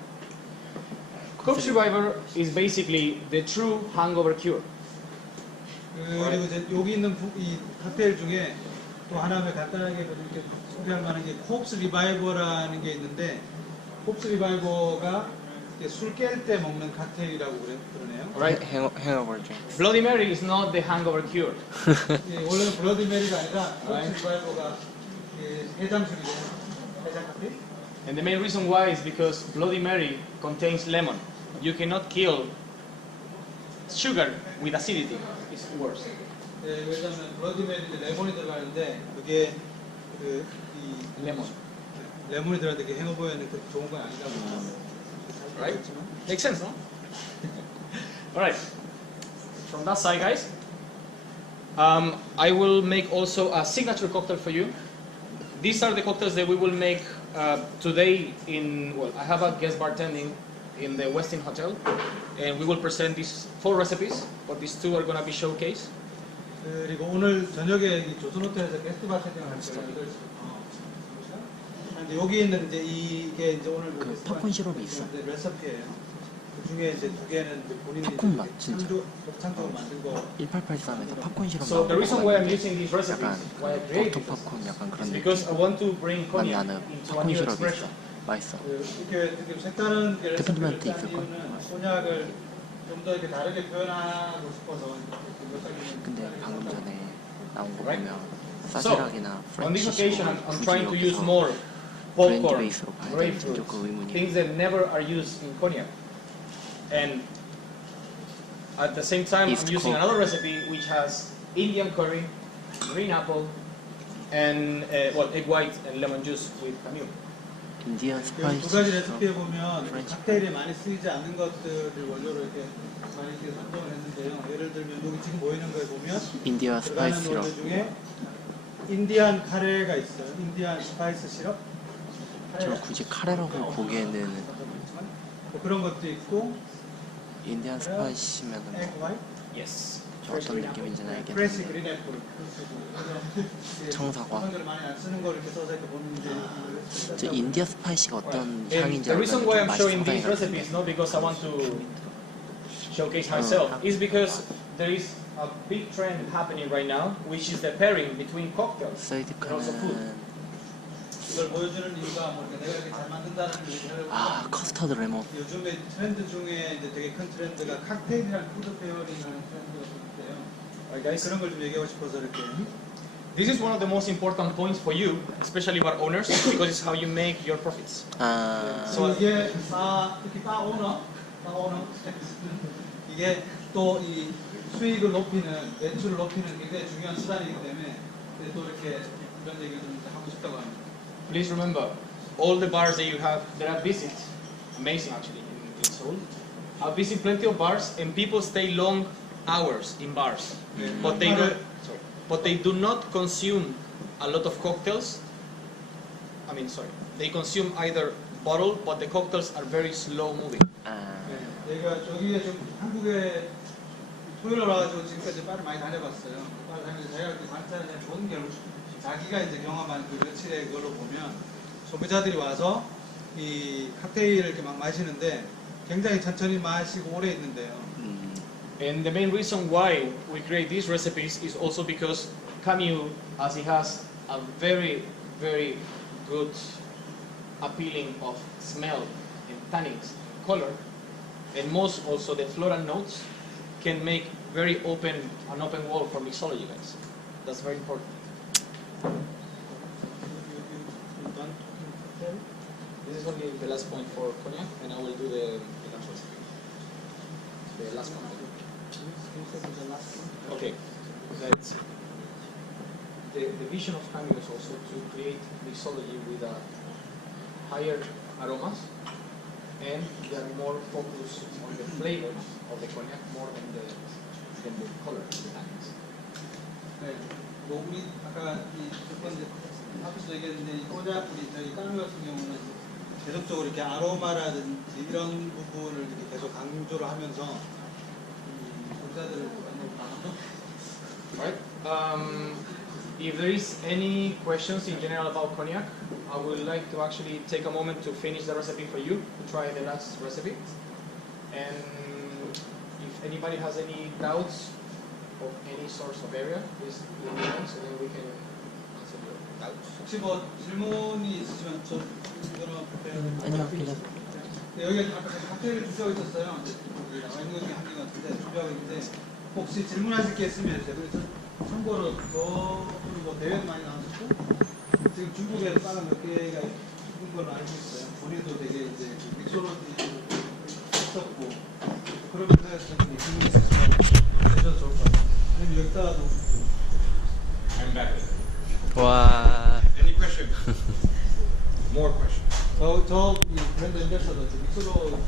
Corpse Reviver is basically the true hangover cure. 그리고 이제 여기 있는 이 칵테일 중에 또 하나만 간단하게 이렇게 소개할 만한 게 콥스 리바이버라는 게 있는데 콥스 리바이버가 술 깰 때 먹는 칵테일이라고 그러네요. Right? 행어벌 중. Bloody Mary is not the hangover cure. 예, 원래는 블러디 메리가 아니라 콥스 리바이버가 해장술이죠. 해장 칵테일. And the main reason why is because Bloody Mary contains lemon. You cannot kill sugar with acidity. It's worse. 예, 왜냐하면 블러디 메리는 레몬이 들어가는데 그게 Lemon. 레몬이 들어가는데 그게 행어보에는 그 좋은 건 아니다 보니까. Right? Makes sense, no? Alright. From that side, guys, I will make also a signature cocktail for you. These are the cocktails that we will make today I have a guest bartending in the Westin Hotel, and we will present these 4 recipes, but these 2 are going to be showcased. 그리고 오늘 저녁에 이 조선호텔에서 게스트 바텐딩을 할 거예요. 근데 여기 있는 이제 이게 이제 오늘 그 팝콘 시럽이 있어. 레시피예요. 그 중에 이제 2개는 이제 본인이 팝콘 맛, 진짜. 독창적으로 만든 거. 1883에서 팝콘 시럽 So the reason why I'm 나오는 using these recipes, 약간 why I created 버터 this, 팝콘 약간 is 그런 느낌. because I want to bring 난 cognac 나는 into a 팝콘 new 시럽이 있어. expression. 맛있어. 이렇게 되게 색다른 게 대표님한테 레시피를 짠 있을 걸. 이유는 곤약을 좀 더 이렇게 다르게 표현하고 싶어서 몇 가지 근데 방금 전에 나온 거 Right? 보면 So, 사지락이나 on this occasion, 프렌치오크 I'm 굳이 trying to use 여기서 more 브랜드 popcorn, 베이스로 봐야 되는지 grapefruit, 조금 의문이에요. things that never are used in cognac. And at the same time, East I'm using Coast. another recipe which has Indian curry, green apple, and egg white and lemon juice with camille. 인디언 두 스파이스 가지 레시피에 보면 프렌치. 칵테일에 많이 쓰이지 않는 것들을 원료로 이렇게 많이 이렇게 선정을 했는데요. 예를 들면 여기 지금 보이는 거에 보면 인디언 들어가는 스파이스 원료 시럽, 중에 인디안 카레가 있어요. 인디안 스파이스 시럽. 저 굳이 카레라고 보기에는 뭐 그런 것도 있고 인디언 스파이시면 egg white, Yes. 저 어떤 느낌인지는 프레시 알겠는데 그린 애플. 청사과. 사람들이 많이 안 쓰는 걸 이렇게 써서 이렇게 보는데 저 인디언 스파이시가 어떤 And 향인지 the reason why 알면 I'm 맛이 showing 상당히 these recipes is not because I want to showcase myself. It's because there is a big trend happening right now, which is the pairing between cocktails and also food. 사이드카는 이걸 보여주는 이유가 뭐 이렇게 내가 이렇게 잘 만든다는 얘기를 아 커스터드 레몬. 요즘에 트렌드 중에 이제 되게 큰 트렌드가 칵테일이랑 푸드 페어링하는 트렌드가 좀 있대요. Alright, guys. 그런 걸 좀 얘기하고 싶어서 이렇게. This is one of the most important points for you, especially for owners, because it's how you make your profits. 아 이게 이렇게 따오너 이게 또 이 수익을 높이는 매출을 높이는 굉장히 중요한 수단이기 때문에 또 이렇게 이런 얘기를 좀 하고 싶다고 합니다. Please remember, all the bars that you have, that I visit, amazing actually in Seoul. I visit plenty of bars, and people stay long hours in bars, but they do not consume a lot of cocktails. They consume either bottle, but the cocktails are very slow moving. 아, 내가 저기에 좀 한국에 토요일 와가지고 지금까지 바를 많이 다녀봤어요. 바를 다니면서 제가 그 관찰을 본 결과 자기가 이제 경험한 그 며칠의 그걸로 보면 소비자들이 와서 이 칵테일을 이렇게 막 마시는데 굉장히 천천히 마시고 오래 있는데요. And the main reason why we create these recipes is also because Camus, as it has a very, very good appealing of smell and tannins, color, and most also the floral notes can make an open wall for mixology, guys. That's very important. This is only the last point for cognac, and I will do the next recipe. The last one. Okay. That's the vision of Camus is also to create mixology with higher aromas, and they are more focused on the flavors of the cognac more than the color of the tannins. 네, 뭐 우리 아까 이첫 번째 앞에서 얘기했는데 이 꼬냑 우리 저희 까뮤 같은 경우는 계속적으로 이렇게 아로마라든지 이런 부분을 이렇게 계속 강조를 하면서 소비자들을 Right. If there is any questions in general about cognac, I would like to actually take a moment to finish the recipe for you, to try the last recipe. And if anybody has any doubts of any source of area, please let me know so then we can answer your doubts. 혹시 뭐 질문이 있으시면 저 이거는 아니요 그냥 네, 여기 아까 칵테일을 준비하고 있었어요. 이제 여기 나와 있는 것 중에 한 개 같은데 준비하고 있는데 혹시 질문하실 게 있으면 해주세요. 그래서 참고로 뭐 대회도 많이 나왔었고 지금 중국에 다른 몇 개가 있는 걸로 알고 있어요. 본인도 되게 이제 믹솔로디 했었고 그런 분야에서 좀 질문 있으시면 해주셔도 좋을 것 같아요. 아니면 여기다가도 I'm back. 와 Any questions? More questions? 저 브랜드 엔젤쉐어도 믹솔로